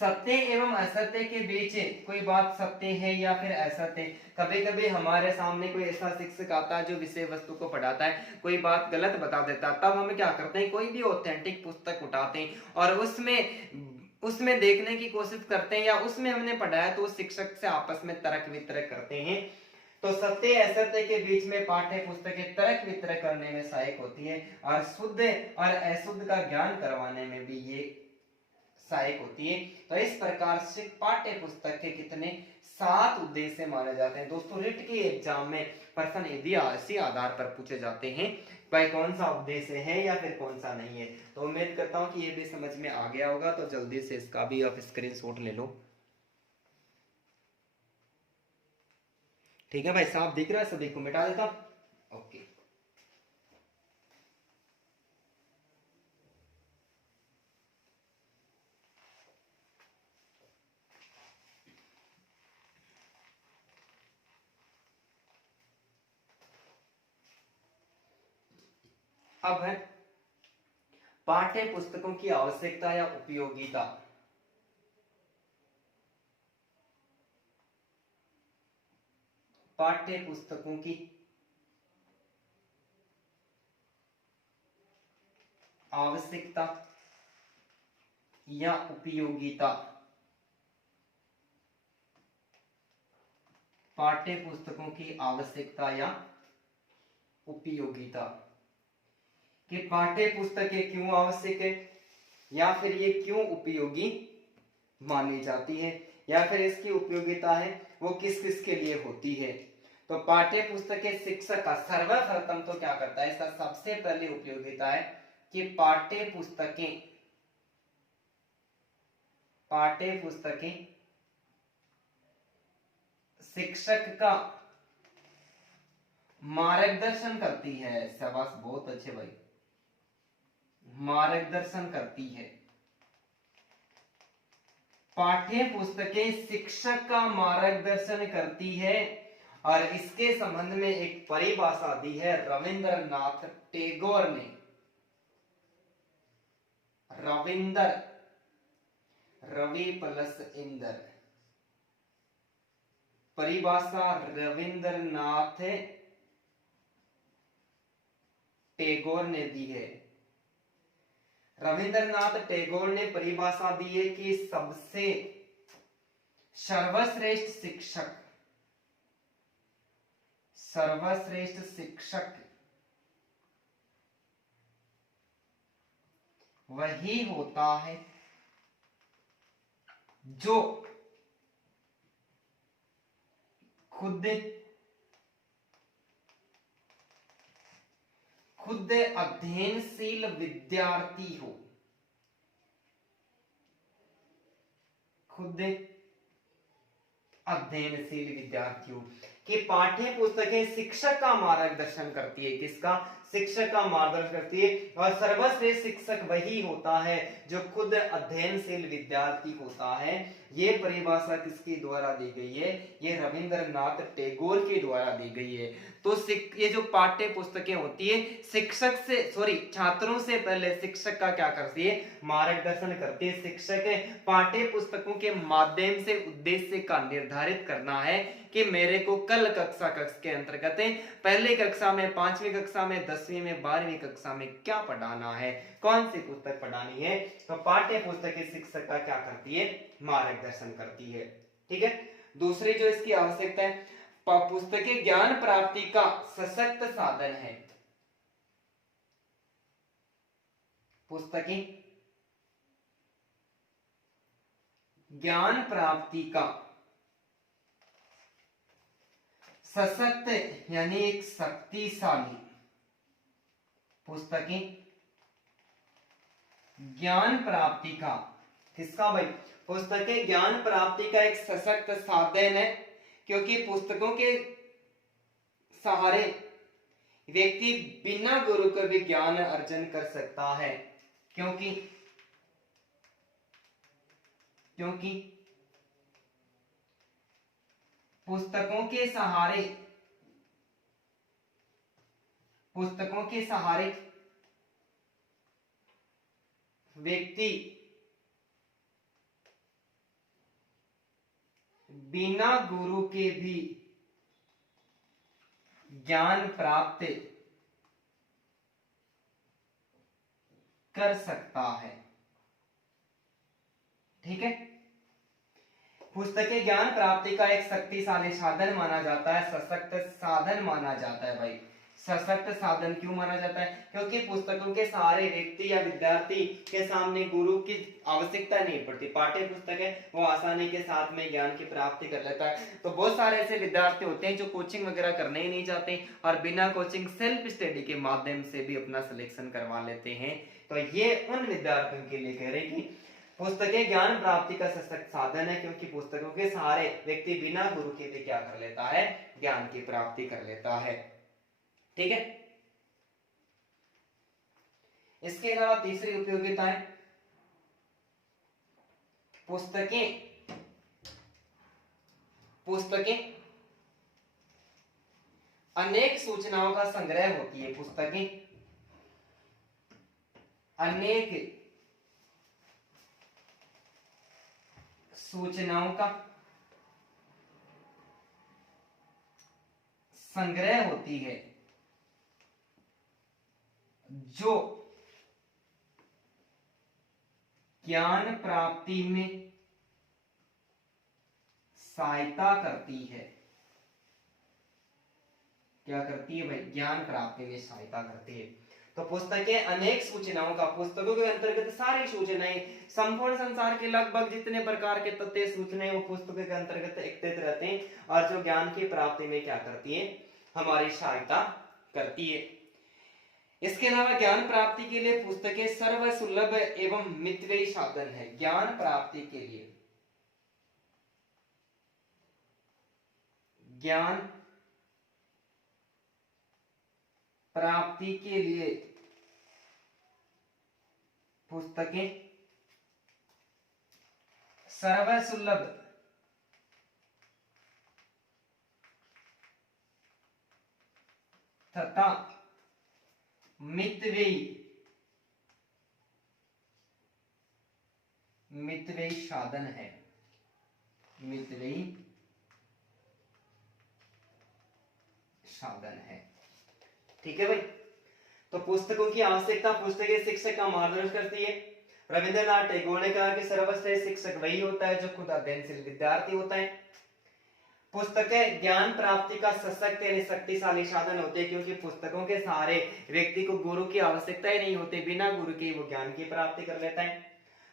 सत्य एवं असत्य के बीच कोई बात सत्य है या फिर असत्य। कभी कभी हमारे सामने कोई ऐसा शिक्षक आता है जो विषय वस्तु को पढ़ाता है, कोई बात गलत बता देता है, तब हम क्या करते हैं, कोई भी ऑथेंटिक पुस्तक उठाते हैं और उसमें उसमें देखने की कोशिश करते हैं, या उसमें हमने पढ़ाया तो उस शिक्षक से आपस में तर्क वितर्क करते हैं। तो सत्य असत्य के बीच में पाठ्य पुस्तकें तर्क वितर्क करने में सहायक होती है और शुद्ध और अशुद्ध का ज्ञान करवाने में भी ये सहायक होती है। तो इस प्रकार से पाठ्य पुस्तक के कितने 7 उद्देश्य माने जाते हैं। दोस्तों रिट के एग्जाम में प्रश्न यदि इसी आधार पर पूछे जाते हैं भाई कौन सा उद्देश्य है या फिर कौन सा नहीं है। तो उम्मीद करता हूं कि ये भी समझ में आ गया होगा। तो जल्दी से इसका भी आप स्क्रीनशॉट ले लो। ठीक है भाई, साफ दिख रहा है सभी को, मिटा देता हूं। ओके, अब है पाठ्य पुस्तकों की आवश्यकता या उपयोगिता। पाठ्य पुस्तकों की आवश्यकता या उपयोगिता। पाठ्य पुस्तकों की आवश्यकता या उपयोगिता कि पाठ्य पुस्तकें क्यों आवश्यक है या फिर ये क्यों उपयोगी मानी जाती है या फिर इसकी उपयोगिता है वो किस किस के लिए होती है। तो पाठ्य पुस्तकें शिक्षक का सर्वप्रथम तो क्या करता है, इसका सबसे पहले उपयोगिता है कि पाठ्य पुस्तकें शिक्षक का मार्गदर्शन करती है। शाबाश, बहुत अच्छे भाई, मार्गदर्शन करती है। पाठ्य पुस्तकें शिक्षक का मार्गदर्शन करती है और इसके संबंध में एक परिभाषा दी है रविंद्रनाथ टैगोर ने। रवि प्लस इंदर, परिभाषा रविंद्रनाथ टैगोर ने दी है। रविंद्रनाथ टैगोर ने परिभाषा दी है कि सबसे सर्वश्रेष्ठ शिक्षक वही होता है जो खुद अध्ययनशील विद्यार्थी हो। खुद अध्ययनशील विद्यार्थी हो कि पाठ्य पुस्तकें शिक्षक का मार्गदर्शन करती है। किसका? शिक्षक का मार्गदर्शन करती है और सर्वश्रेष्ठ शिक्षक वही होता है जो खुद अध्ययनशील विद्यार्थी होता है। ये परिभाषा किसके द्वारा दी गई है? ये रविंद्रनाथ टैगोर के द्वारा दी गई है। तो ये जो पाठ्य पुस्तकें होती है छात्रों से पहले शिक्षक का क्या करती है? मार्गदर्शन करती है। शिक्षक पाठ्य पुस्तकों के माध्यम से उद्देश्य का निर्धारित करना है कि मेरे को कल कक्षा के अंतर्गत पहले कक्षा में, 5वीं कक्षा में, 10वीं में, 12वीं कक्षा में क्या पढ़ाना है, कौन सी पुस्तक पढ़ानी है। तो पाठ्य पुस्तक शिक्षक का क्या करती है? मार्गदर्शन करती है। ठीक है। दूसरी जो इसकी आवश्यकता है, पुस्तकें ज्ञान प्राप्ति का सशक्त साधन है। पुस्तकें ज्ञान प्राप्ति का सशक्त यानी एक शक्तिशाली, पुस्तकें ज्ञान प्राप्ति का, किसका भाई? पुस्तकें ज्ञान प्राप्ति का एक सशक्त साधन है क्योंकि पुस्तकों के सहारे व्यक्ति बिना गुरु के भी ज्ञान अर्जन कर सकता है। क्योंकि पुस्तकों के सहारे व्यक्ति बिना गुरु के भी ज्ञान प्राप्त कर सकता है। ठीक है, पुस्तकें ज्ञान प्राप्ति का एक शक्तिशाली साधन माना जाता है, सशक्त साधन माना जाता है। भाई सशक्त साधन क्यों माना जाता है? क्योंकि पुस्तकों के सहारे व्यक्ति या विद्यार्थी के सामने गुरु की आवश्यकता नहीं पड़ती। पाठ्य पुस्तक है वो आसानी के साथ में ज्ञान की प्राप्ति कर लेता है। तो बहुत सारे ऐसे विद्यार्थी होते हैं जो कोचिंग वगैरह करने ही नहीं चाहते और बिना कोचिंग सेल्फ स्टडी के माध्यम से भी अपना सिलेक्शन करवा लेते हैं। तो ये उन विद्यार्थियों के लिए कह रहे हैं कि पुस्तकें ज्ञान प्राप्ति का सशक्त साधन है, क्योंकि पुस्तकों के सहारे व्यक्ति बिना गुरु के भी क्या कर लेता है? ज्ञान की प्राप्ति कर लेता है। ठीक है, इसके अलावा तीसरी उपयोगिता है पुस्तकें अनेक सूचनाओं का संग्रह होती है। पुस्तकें अनेक सूचनाओं का संग्रह होती है जो ज्ञान प्राप्ति में सहायता करती है। क्या करती है भाई? ज्ञान प्राप्ति में सहायता करती है। तो पुस्तकें अनेक सूचनाओं का, पुस्तकों के अंतर्गत सारी सूचनाएं, संपूर्ण संसार के लगभग जितने प्रकार के तथ्य सूचनाएं वो पुस्तकों के अंतर्गत एकत्रित रहते हैं और जो ज्ञान की प्राप्ति में क्या करती है? हमारी सहायता करती है। इसके अलावा ज्ञान प्राप्ति के लिए पुस्तकें सर्वसुलभ एवं मितव्ययी साधन है। ज्ञान प्राप्ति के लिए, ज्ञान प्राप्ति के लिए पुस्तकें सर्वसुलभ तथा मितव्ययी साधन है। मितव्ययी साधन है। ठीक है भाई, तो पुस्तकों की आवश्यकता, पुस्तकें शिक्षक का मार्गदर्शन करती है। रविंद्रनाथ टैगोर ने कहा कि सर्वश्रेष्ठ शिक्षक वही होता है जो खुद अध्ययनशील विद्यार्थी होता है। पुस्तकें ज्ञान प्राप्ति का सशक्त यानी शक्तिशाली साधन होते हैं, क्योंकि पुस्तकों के सहारे व्यक्ति को गुरु की आवश्यकता ही नहीं होती, बिना गुरु के वो ज्ञान की प्राप्ति कर लेता है।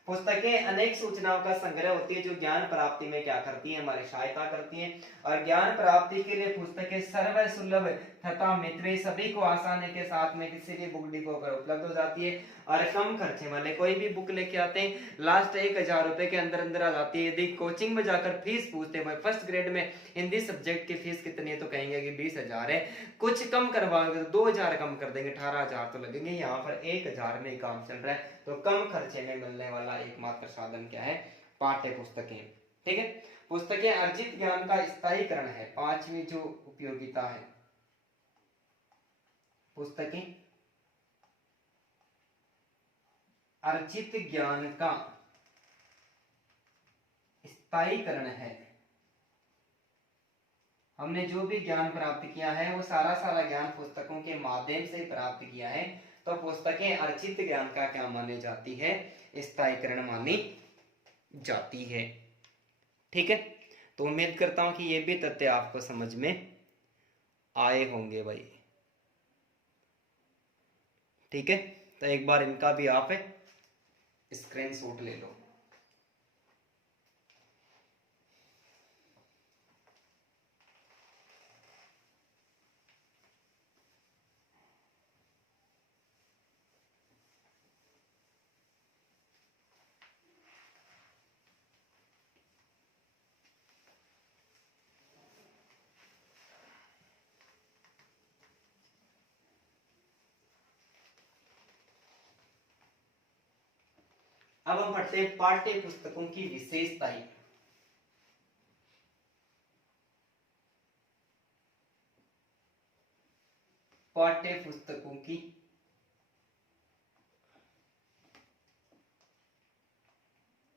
पुस्तकें अनेक सूचनाओं का संग्रह होती है जो ज्ञान प्राप्ति में क्या करती है? हमारी सहायता करती है। और ज्ञान प्राप्ति के लिए पुस्तकें सर्वसुलभ तथा मितव्ययी, सभी को आसानी के साथ में किसी भी बुक डिपो पर उपलब्ध हो जाती है और कम खर्चे वाले कोई भी बुक लेके आते हैं लास्ट 1000 रुपए के अंदर अंदर आ जाती है। यदि कोचिंग में जाकर फीस पूछते हैं फर्स्ट ग्रेड में हिंदी सब्जेक्ट की फीस कितनी है तो कहेंगे कि 20,000 है, कुछ कम करवाओगे तो 2000 कम कर देंगे, 18,000 तो लगेंगे। यहाँ पर 1000 में काम चल रहा है। तो कम खर्चे में मिलने वाला एकमात्र साधन क्या है? पाठ्य पुस्तकें। ठीक है, पुस्तकें अर्जित ज्ञान का स्थायीकरण है। पांचवी जो उपयोगिता है, पुस्तकें अर्जित ज्ञान का स्थायीकरण है। हमने जो भी ज्ञान प्राप्त किया है वो सारा ज्ञान पुस्तकों के माध्यम से प्राप्त किया है। तो पुस्तकें अर्जित ज्ञान का क्या मानी जाती है? स्थायीकरण मानी जाती है। ठीक है, तो उम्मीद करता हूं कि ये भी तथ्य आपको समझ में आए होंगे भाई। ठीक है, तो एक बार इनका भी आप स्क्रीनशॉट ले लो। अब हम पढ़ते हैं पाठ्य पुस्तकों की विशेषताएं। पाठ्य पुस्तकों की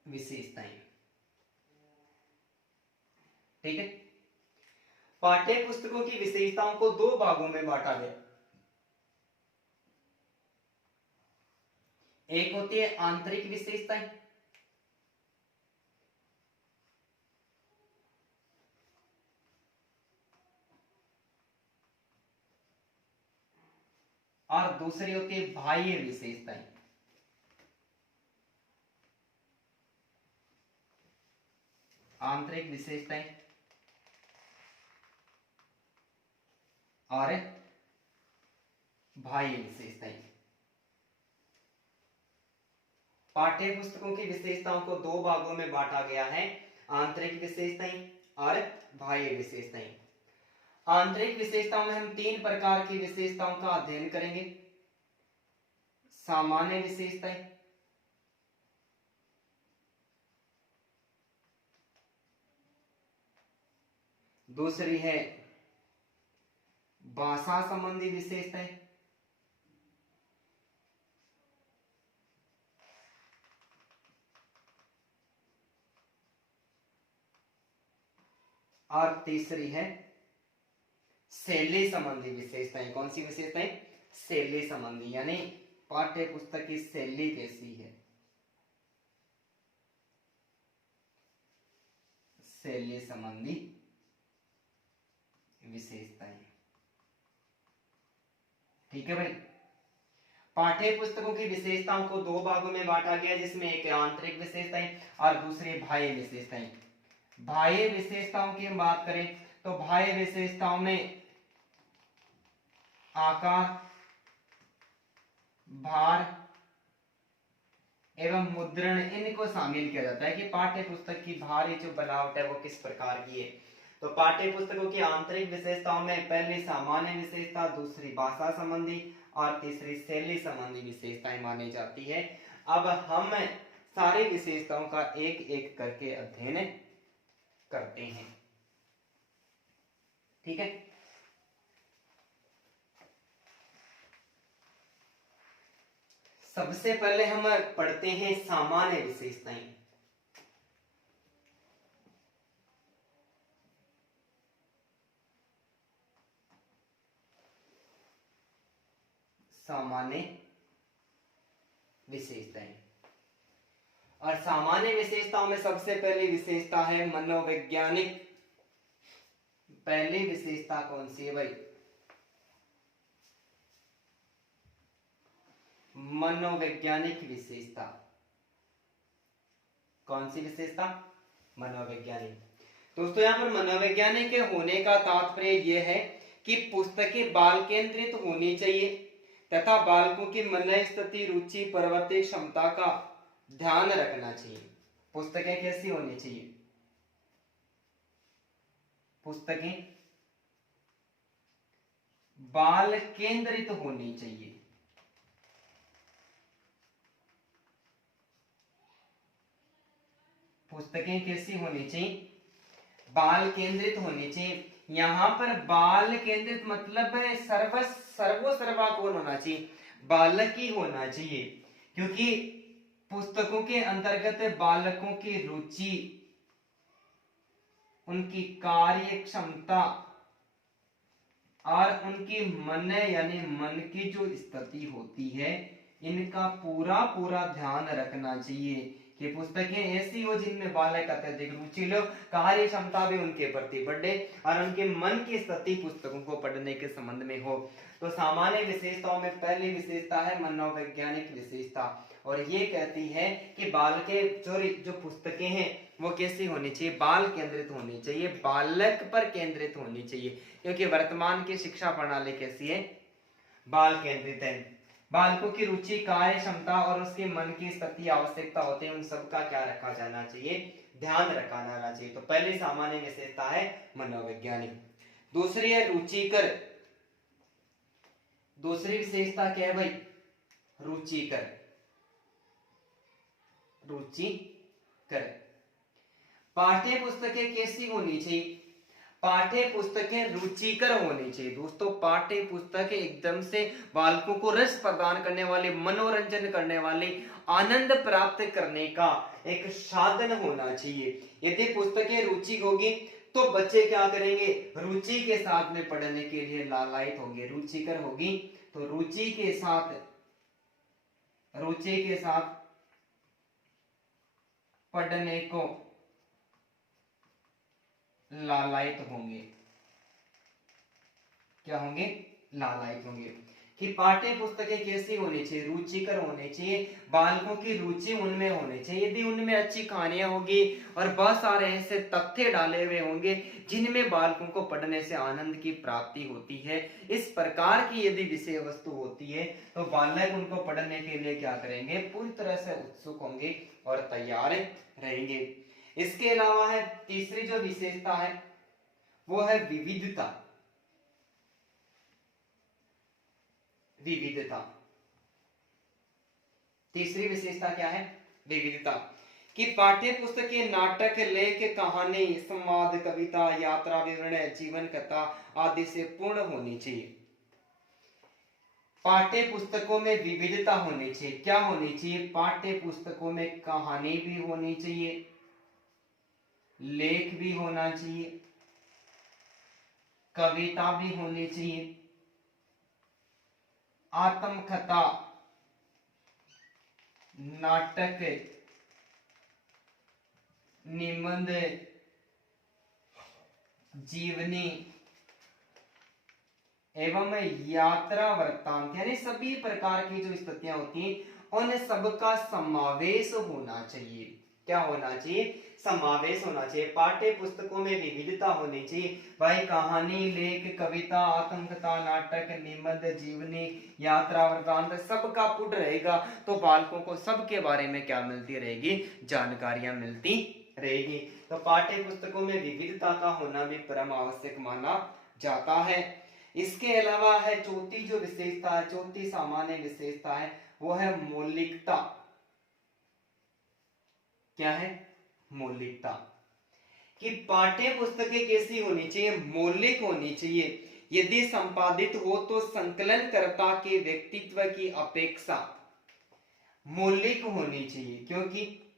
विशेषताएं। ठीक है। पाठ्य पुस्तकों की विशेषताओं को दो भागों में बांटा गया। एक होती है आंतरिक विशेषताएं, और दूसरी होती है बाह्य विशेषताएं। आंतरिक विशेषताएं और बाह्य विशेषताएं। पाठ्य पुस्तकों की विशेषताओं को दो भागों में बांटा गया है, आंतरिक विशेषताएं और बाह्य विशेषताएं। आंतरिक विशेषताओं में हम तीन प्रकार की विशेषताओं का अध्ययन करेंगे। सामान्य विशेषताएं, दूसरी है भाषा संबंधी विशेषताएं, और तीसरी है शैली संबंधी विशेषताएं। कौन सी विशेषताएं? शैली संबंधी, यानी पाठ्य पुस्तक की शैली कैसी है, शैली संबंधी विशेषताएं। ठीक है भाई। पाठ्य पुस्तकों की विशेषताओं को दो भागों में बांटा गया, जिसमें एक आंतरिक विशेषताएं और दूसरी बाह्य विशेषताएं। बाह्य विशेषताओं की हम बात करें तो बाह्य विशेषताओं में आकार, भार एवं मुद्रण, इनको शामिल किया जाता है कि पाठ्य पुस्तक की भारी जो बनावट है वो किस प्रकार की है। तो पाठ्य पुस्तकों की आंतरिक विशेषताओं में पहली सामान्य विशेषता, दूसरी भाषा संबंधी और तीसरी शैली संबंधी विशेषताएं मानी जाती है। अब हम सारी विशेषताओं का एक एक करके अध्ययन करते हैं। ठीक है। सबसे पहले हम पढ़ते हैं सामान्य विशेषताएं। सामान्य विशेषताएं, और सामान्य विशेषताओं में सबसे पहली विशेषता है मनोवैज्ञानिक। पहली विशेषता कौन सी है भाई? मनोवैज्ञानिक विशेषता। कौन सी विशेषता? मनोवैज्ञानिक। दोस्तों यहाँ पर मनोवैज्ञानिक के होने का तात्पर्य यह है कि पुस्तकें बाल केंद्रित होनी चाहिए तथा बालकों की मन स्थिति, रुचि, प्रवृत्ति, क्षमता का ध्यान रखना चाहिए। पुस्तकें कैसी होनी चाहिए? पुस्तकें बाल केंद्रित होनी चाहिए। पुस्तकें कैसी होनी चाहिए? बाल केंद्रित होनी चाहिए। यहाँ पर बाल केंद्रित मतलब है सर्वा कौन होना चाहिए? बालक ही होना चाहिए, क्योंकि पुस्तकों के अंतर्गत बालकों की रुचि, उनकी कार्य क्षमता और उनकी मन यानी मन की जो स्थिति होती है, इनका पूरा पूरा ध्यान रखना चाहिए कि पुस्तकें ऐसी हो जिनमें बालक अत्यधिक रुचि लो, कार्य क्षमता भी उनके प्रति बढ़े और उनके मन की स्थिति पुस्तकों को पढ़ने के संबंध में हो। तो सामान्य विशेषताओं में पहली विशेषता है मनोवैज्ञानिक विशेषता, और ये कहती है कि बाल के जो पुस्तकें हैं वो कैसी होनी चाहिए? बाल केंद्रित होनी चाहिए, बालक पर केंद्रित होनी चाहिए, क्योंकि वर्तमान की शिक्षा प्रणाली कैसी है? बाल केंद्रित है। बालकों की रुचि, कार्य क्षमता और उसके मन की स्थिति, आवश्यकता होते हैं, उन सब का क्या रखा जाना चाहिए? ध्यान रखा जाना चाहिए। तो पहली सामान्य विशेषता है मनोवैज्ञानिक। दूसरी है रुचिकर। दूसरी विशेषता क्या है भाई? रुचिकर। रुचिकर। पाठ्य पुस्तकें कैसी होनी चाहिए? पाठ्य पुस्तकें रुचिकर होनी चाहिए। दोस्तों पाठ्य पुस्तकें एकदम से बालकों को रस प्रदान करने वाले, मनोरंजन करने वाले, आनंद प्राप्त करने का एक साधन होना चाहिए। यदि पुस्तकें रुचि होगी तो बच्चे क्या करेंगे, रुचि के साथ में पढ़ने के लिए लालायित होंगे, रुचिकर होगी तो रुचि के साथ पढ़ने को लालायित होंगे। क्या होंगे, लालायित होंगे। कि पाठ्य पुस्तकें कैसी होनी चाहिए, रुचिकर होनी चाहिए, बालकों की रुचि उनमें होनी चाहिए। यदि उनमें अच्छी कहानियां होगी और बहुत सारे ऐसे तथ्य डाले हुए होंगे जिनमें बालकों को पढ़ने से आनंद की प्राप्ति होती है, इस प्रकार की यदि विषय वस्तु होती है तो बालक उनको पढ़ने के लिए क्या करेंगे, पूरी तरह से उत्सुक होंगे और तैयार रहेंगे। इसके अलावा है तीसरी जो विशेषता है वो है विविधता। विविधता, तीसरी विशेषता क्या है, विविधता। कि पाठ्य पुस्तक के नाटक, लेख, कहानी, संवाद, कविता, यात्रा विवरण, जीवन कथा आदि से पूर्ण होनी चाहिए। पाठ्य पुस्तकों में विविधता होनी चाहिए। क्या होनी चाहिए, पाठ्य पुस्तकों में कहानी भी होनी चाहिए, लेख भी होना चाहिए, कविता भी होनी चाहिए, आत्मकथा, नाटक, निबंध, जीवनी एवं यात्रा वृत्तांत, यानी सभी प्रकार की जो स्थितियां होती हैं उन सबका समावेश होना चाहिए। क्या होना चाहिए, समावेश होना चाहिए। पाठ्य पुस्तकों में विविधता होनी चाहिए भाई, कहानी, लेख, कविता, आत्मकथा, नाटक, निबंध, जीवनी, यात्रा वृत्तांत सबका पुट रहेगा तो बालकों को सबके बारे में क्या मिलती रहेगी, जानकारियां मिलती रहेगी। तो पाठ्य पुस्तकों में विविधता का होना भी परम आवश्यक माना जाता है। इसके अलावा है चौथी जो विशेषता है, चौथी सामान्य विशेषता है वो है मौलिकता। क्या है, मौलिकता। कि पाठ्य पुस्तकें कैसी होनी चाहिए, मौलिक होनी चाहिए। यदि संपादित हो तो संकलनकर्ता के व्यक्तित्व की अपेक्षा मौलिक होनी चाहिए, क्योंकि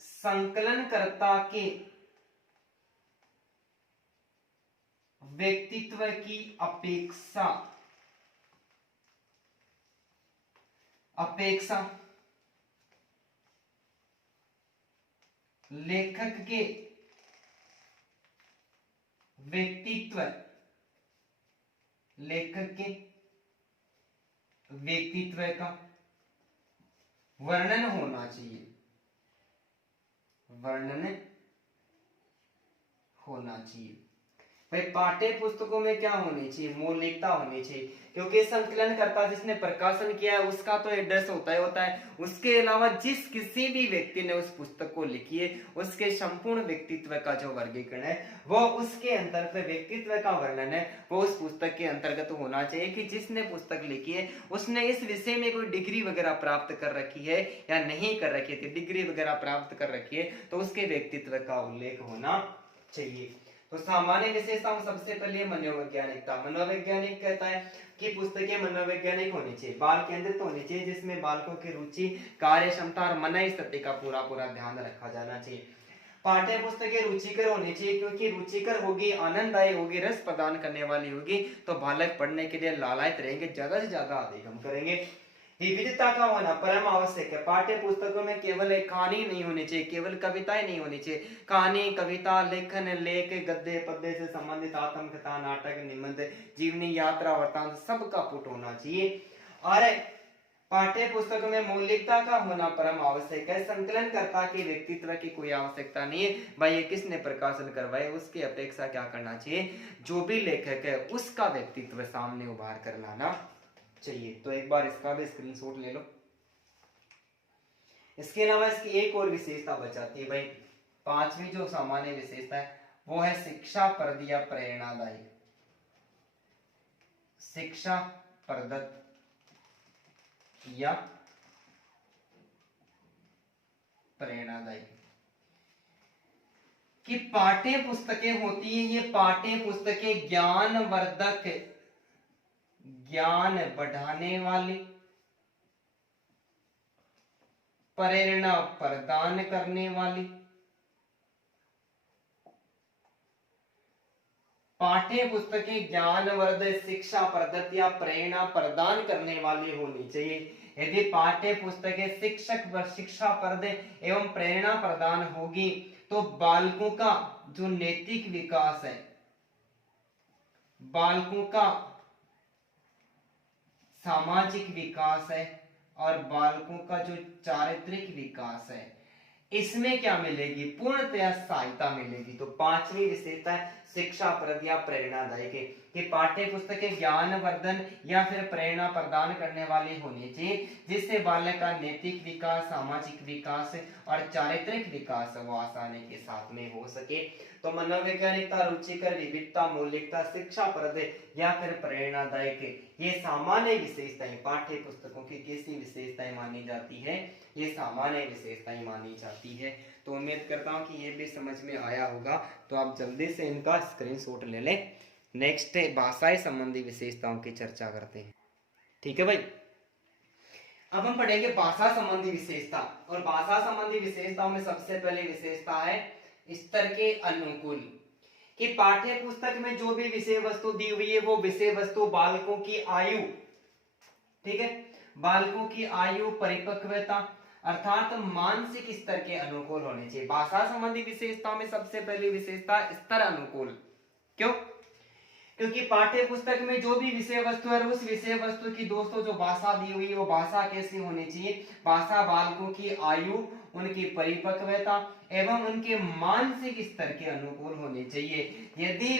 संकलनकर्ता के व्यक्तित्व की अपेक्षा लेखक के व्यक्तित्व का वर्णन होना चाहिए, भाई पाठ्य पुस्तकों में क्या होनी चाहिए, मौलिकता होनी चाहिए। क्योंकि संकलनकर्ता जिसने प्रकाशन किया है उसका तो एड्रेस होता है। उसके अलावा जिस किसी भी व्यक्ति ने उस पुस्तक को लिखी है उसके संपूर्ण व्यक्तित्व का जो वर्गीकरण है वो उसके अंतर्गत, व्यक्तित्व का वर्णन है वो उस पुस्तक के अंतर्गत होना चाहिए। कि जिसने पुस्तक लिखी है उसने इस विषय में कोई डिग्री वगैरह प्राप्त कर रखी है या नहीं कर रखी थी, डिग्री वगैरह प्राप्त कर रखी है तो उसके व्यक्तित्व का उल्लेख होना चाहिए। तो सामान्य विशेषता सबसे पहले मनोवैज्ञानिकता। मनोवैज्ञानिक कहता है कि पुस्तकें मनोवैज्ञानिक होनी चाहिए, बाल केंद्रित होनी चाहिए, जिसमें बालकों की रुचि, कार्य क्षमता और मन स्थिति का पूरा ध्यान रखा जाना चाहिए। पाठ्य पुस्तकें रुचिकर होनी चाहिए, क्योंकि रुचिकर होगी, आनंददायी होगी, रस प्रदान करने वाली होगी तो बालक पढ़ने के लिए लालायित रहेंगे, ज्यादा से ज्यादा अधिगम करेंगे। विविधता का होना परम आवश्यक है। पाठ्य पुस्तकों में केवल एक कहानी नहीं होनी चाहिए, केवल कविताएं नहीं होनी चाहिए। कहानी, कविता, लेखन, लेख, गद्य पद्य से संबंधित आत्मकथा, नाटक, निबंध, जीवनी, यात्रा वृत्तांत सबका पुट होना चाहिए। और पाठ्य पुस्तकों में मौलिकता का होना परम आवश्यक है। संकलनकर्ता के व्यक्तित्व की कोई आवश्यकता नहीं है, भाई ये किसने प्रकाशन करवाए उसकी अपेक्षा क्या करना चाहिए, जो भी लेखक है उसका व्यक्तित्व सामने उभार कर लाना चाहिए। तो एक बार इसका भी स्क्रीनशॉट ले लो। इसके अलावा इसकी एक और विशेषता बचाती है भाई, पांचवी जो सामान्य विशेषता है वो है शिक्षाप्रद या प्रेरणादायी। शिक्षाप्रद या प्रेरणादायी। कि पाठ्य पुस्तकें होती है, ये पाठ्य पुस्तकें ज्ञानवर्धक, ज्ञान बढ़ाने वाली, प्रेरणा प्रदान करने वाली, पाठ्य पुस्तकें ज्ञानवर्धक, शिक्षा प्रदत्त या प्रेरणा प्रदान करने वाली होनी चाहिए। यदि पाठ्य पुस्तकें शिक्षाप्रद एवं प्रेरणा प्रदान होगी तो बालकों का जो नैतिक विकास है, बालकों का सामाजिक विकास है और बालकों का जो चारित्रिक विकास है, इसमें क्या मिलेगी? पूर्णतया सहायता मिलेगी। तो पांचवी विशेषता है शिक्षाप्रद या प्रेरणादायक कि पाठ्य पुस्तकें ज्ञानवर्धन या फिर प्रेरणा प्रदान करने वाली होनी चाहिए, जिससे बालक का नैतिक विकास, सामाजिक विकास और चारित्रिक विकास वो आसानी के साथ में हो सके। तो मनोवैज्ञानिकता, रुचिकर, विविधता, मौलिकता, शिक्षाप्रद या फिर प्रेरणादायक, ये सामान्य विशेषताएं पाठ्य पुस्तकों की कैसी विशेषताएं मानी जाती है? ये सामान्य विशेषताएं मानी जाती है। तो उम्मीद करता हूं कि ये भी समझ में आया होगा। तो आप जल्दी से इनका स्क्रीनशॉट ले लें। नेक्स्ट भाषाएं संबंधी विशेषताओं की चर्चा करते हैं। ठीक है भाई, अब हम पढ़ेंगे भाषा संबंधी विशेषता। और भाषा संबंधी विशेषताओं में सबसे पहले विशेषता है स्तर के अनुकूल, कि पाठ्य पुस्तक में जो भी विषय वस्तु दी हुई है वो विषय वस्तु बालकों की आयु, ठीक है, बालकों की आयु, परिपक्वता अर्थात मानसिक स्तर के अनुकूल होने चाहिए। भाषा संबंधी विशेषताओं में सबसे पहली विशेषता स्तर अनुकूल। क्यों? क्योंकि पाठ्य पुस्तक में जो भी विषय वस्तु है उस विषय वस्तु की दोस्तों जो भाषा दी हुई है वो भाषा कैसी होनी चाहिए? भाषा बालकों की आयु, उनकी परिपक्वता एवं उनके मानसिक स्तर के अनुकूल होनी चाहिए। यदि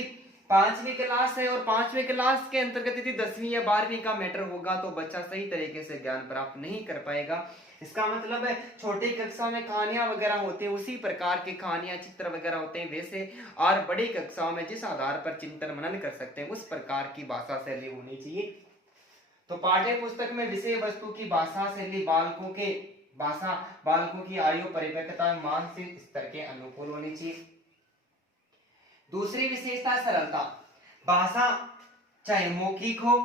5वीं क्लास है और 5वीं क्लास के अंतर्गत यदि 10वीं या 12वीं का मैटर होगा तो बच्चा सही तरीके से ज्ञान प्राप्त नहीं कर पाएगा। इसका मतलब है छोटी कक्षा में कहानियां वगैरह होती हैं, उसी प्रकार की कहानियां, चित्र वगैरह होते हैं वैसे, और बड़ी कक्षाओं में जिस आधार पर चिंतन मनन कर सकते हैं उस प्रकार की भाषा शैली होनी चाहिए। तो पाठ्य पुस्तक में विषय वस्तु की भाषा शैली बालकों की आयु, परिपक्वता, मानसिक स्तर के अनुकूल होनी चाहिए। दूसरी विशेषता सरलता। भाषा चाहे मौखिक हो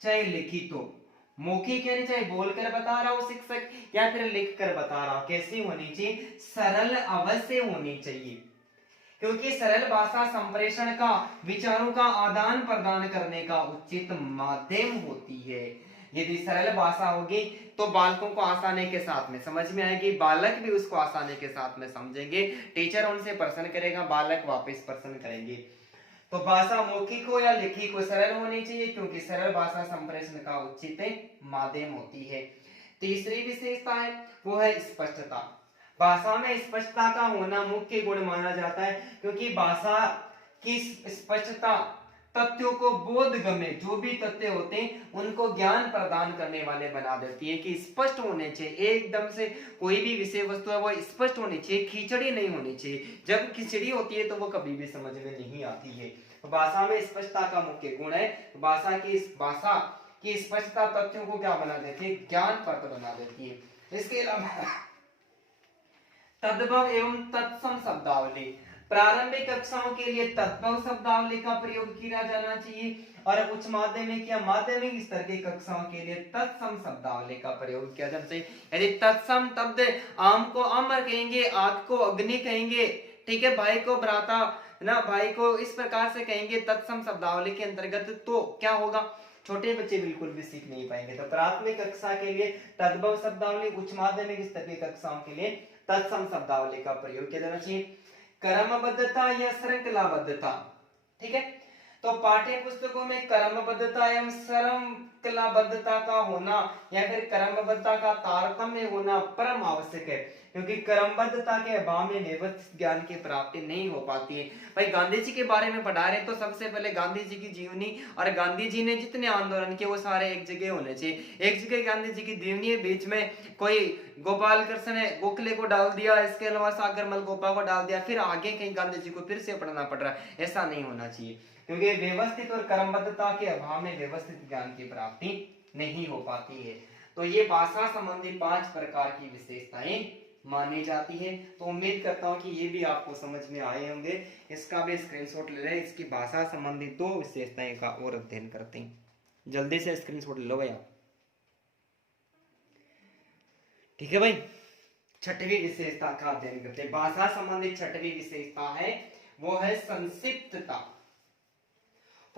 चाहे लिखित हो, मौखिक यानी चाहे बोलकर बता रहा हो शिक्षक या फिर लिख कर बता रहा हो, कैसी होनी चाहिए? सरल अवश्य होनी चाहिए, क्योंकि सरल भाषा संप्रेषण का, विचारों का आदान प्रदान करने का उचित माध्यम होती है। यदि सरल भाषा होगी तो बालकों को आसानी के साथ में समझ में आएगी, बालक भी उसको आसानी के साथ में समझेंगे, टीचर उनसे प्रश्न करेगा, बालक वापस प्रश्न करेंगे। तो भाषा मौखिक हो या लिखित हो सरल होनी चाहिए, क्योंकि सरल भाषा संप्रेषण का उचित माध्यम होती है। तीसरी विशेषता है वो है स्पष्टता। भाषा में स्पष्टता का होना मुख्य गुण माना जाता है, क्योंकि भाषा की स्पष्टता तथ्यों को बोधगम्य, जो भी तथ्य होते हैं उनको ज्ञान प्रदान करने वाले बना देती है। कि स्पष्ट होने चाहिए, एकदम से कोई भी विषय वस्तु है वो स्पष्ट होनी चाहिए, खिचड़ी नहीं होनी चाहिए। जब खिचड़ी होती है तो वो कभी भी समझ में नहीं आती है। तो भाषा में स्पष्टता का मुख्य गुण है। भाषा की स्पष्टता तथ्यों को क्या बना देती है? ज्ञानप्रद बना देती है। इसके अलावा तद्भव एवं तत्सम शब्दावली। प्रारंभिक कक्षाओं के लिए तद्भव शब्दावली का प्रयोग किया जाना चाहिए और उच्च माध्यमिक या माध्यमिक स्तर की कक्षाओं के लिए तत्सम शब्दावली का प्रयोग किया जाना चाहिए। यदि तत्सम शब्द आम को अमर कहेंगे, आग को अग्नि कहेंगे, ठीक है, भाई को भ्राता ना, भाई को इस प्रकार से कहेंगे तत्सम शब्दावली के अंतर्गत, तो क्या होगा? छोटे बच्चे बिल्कुल भी सीख नहीं पाएंगे। तो प्राथमिक कक्षा के लिए तद्भव शब्दावली, उच्च माध्यमिक स्तर की कक्षाओं के लिए तत्सम शब्दावली का प्रयोग किया जाना चाहिए। क्रमबद्धता या श्रृंखलाबद्धता, ठीक है, तो पाठ्य पुस्तकों में क्रमबद्धता एवं श्रृंखलाबद्धता का होना या फिर क्रमबद्धता का तारतम्य होना परम आवश्यक है, क्योंकि क्रमबद्धता के अभाव में व्यवस्थित ज्ञान की प्राप्ति नहीं हो पाती है। भाई गांधी जी के बारे में पढ़ा रहे तो सबसे पहले गांधी जी की जीवनी और गांधी जी ने जितने आंदोलन किए वो सारे एक जगह होने चाहिए। एक जगह गांधी जी की जीवनी, बीच में कोई गोपाल कृष्ण ने गोखले को डाल दिया, इसके अलावा सागरमल गोपा को डाल दिया, फिर आगे कहीं गांधी जी को फिर से पढ़ना पड़ रहा है, ऐसा नहीं होना चाहिए। क्योंकि व्यवस्थित और क्रमबद्धता के अभाव में व्यवस्थित ज्ञान की प्राप्ति नहीं हो पाती है। तो ये भाषा संबंधी 5 प्रकार की विशेषताएं मानी जाती है। तो उम्मीद करता हूं कि ये भी आपको समझ में आए होंगे। इसका भी स्क्रीनशॉट ले लें। इसकी भाषा संबंधी 2 विशेषताएं का और अध्ययन करते हैं। जल्दी से स्क्रीनशॉट ले लो भैया। ठीक है भाई, छठवीं विशेषता का अध्ययन करते हैं। भाषा संबंधी छठवीं विशेषता है वो है संक्षिप्तता।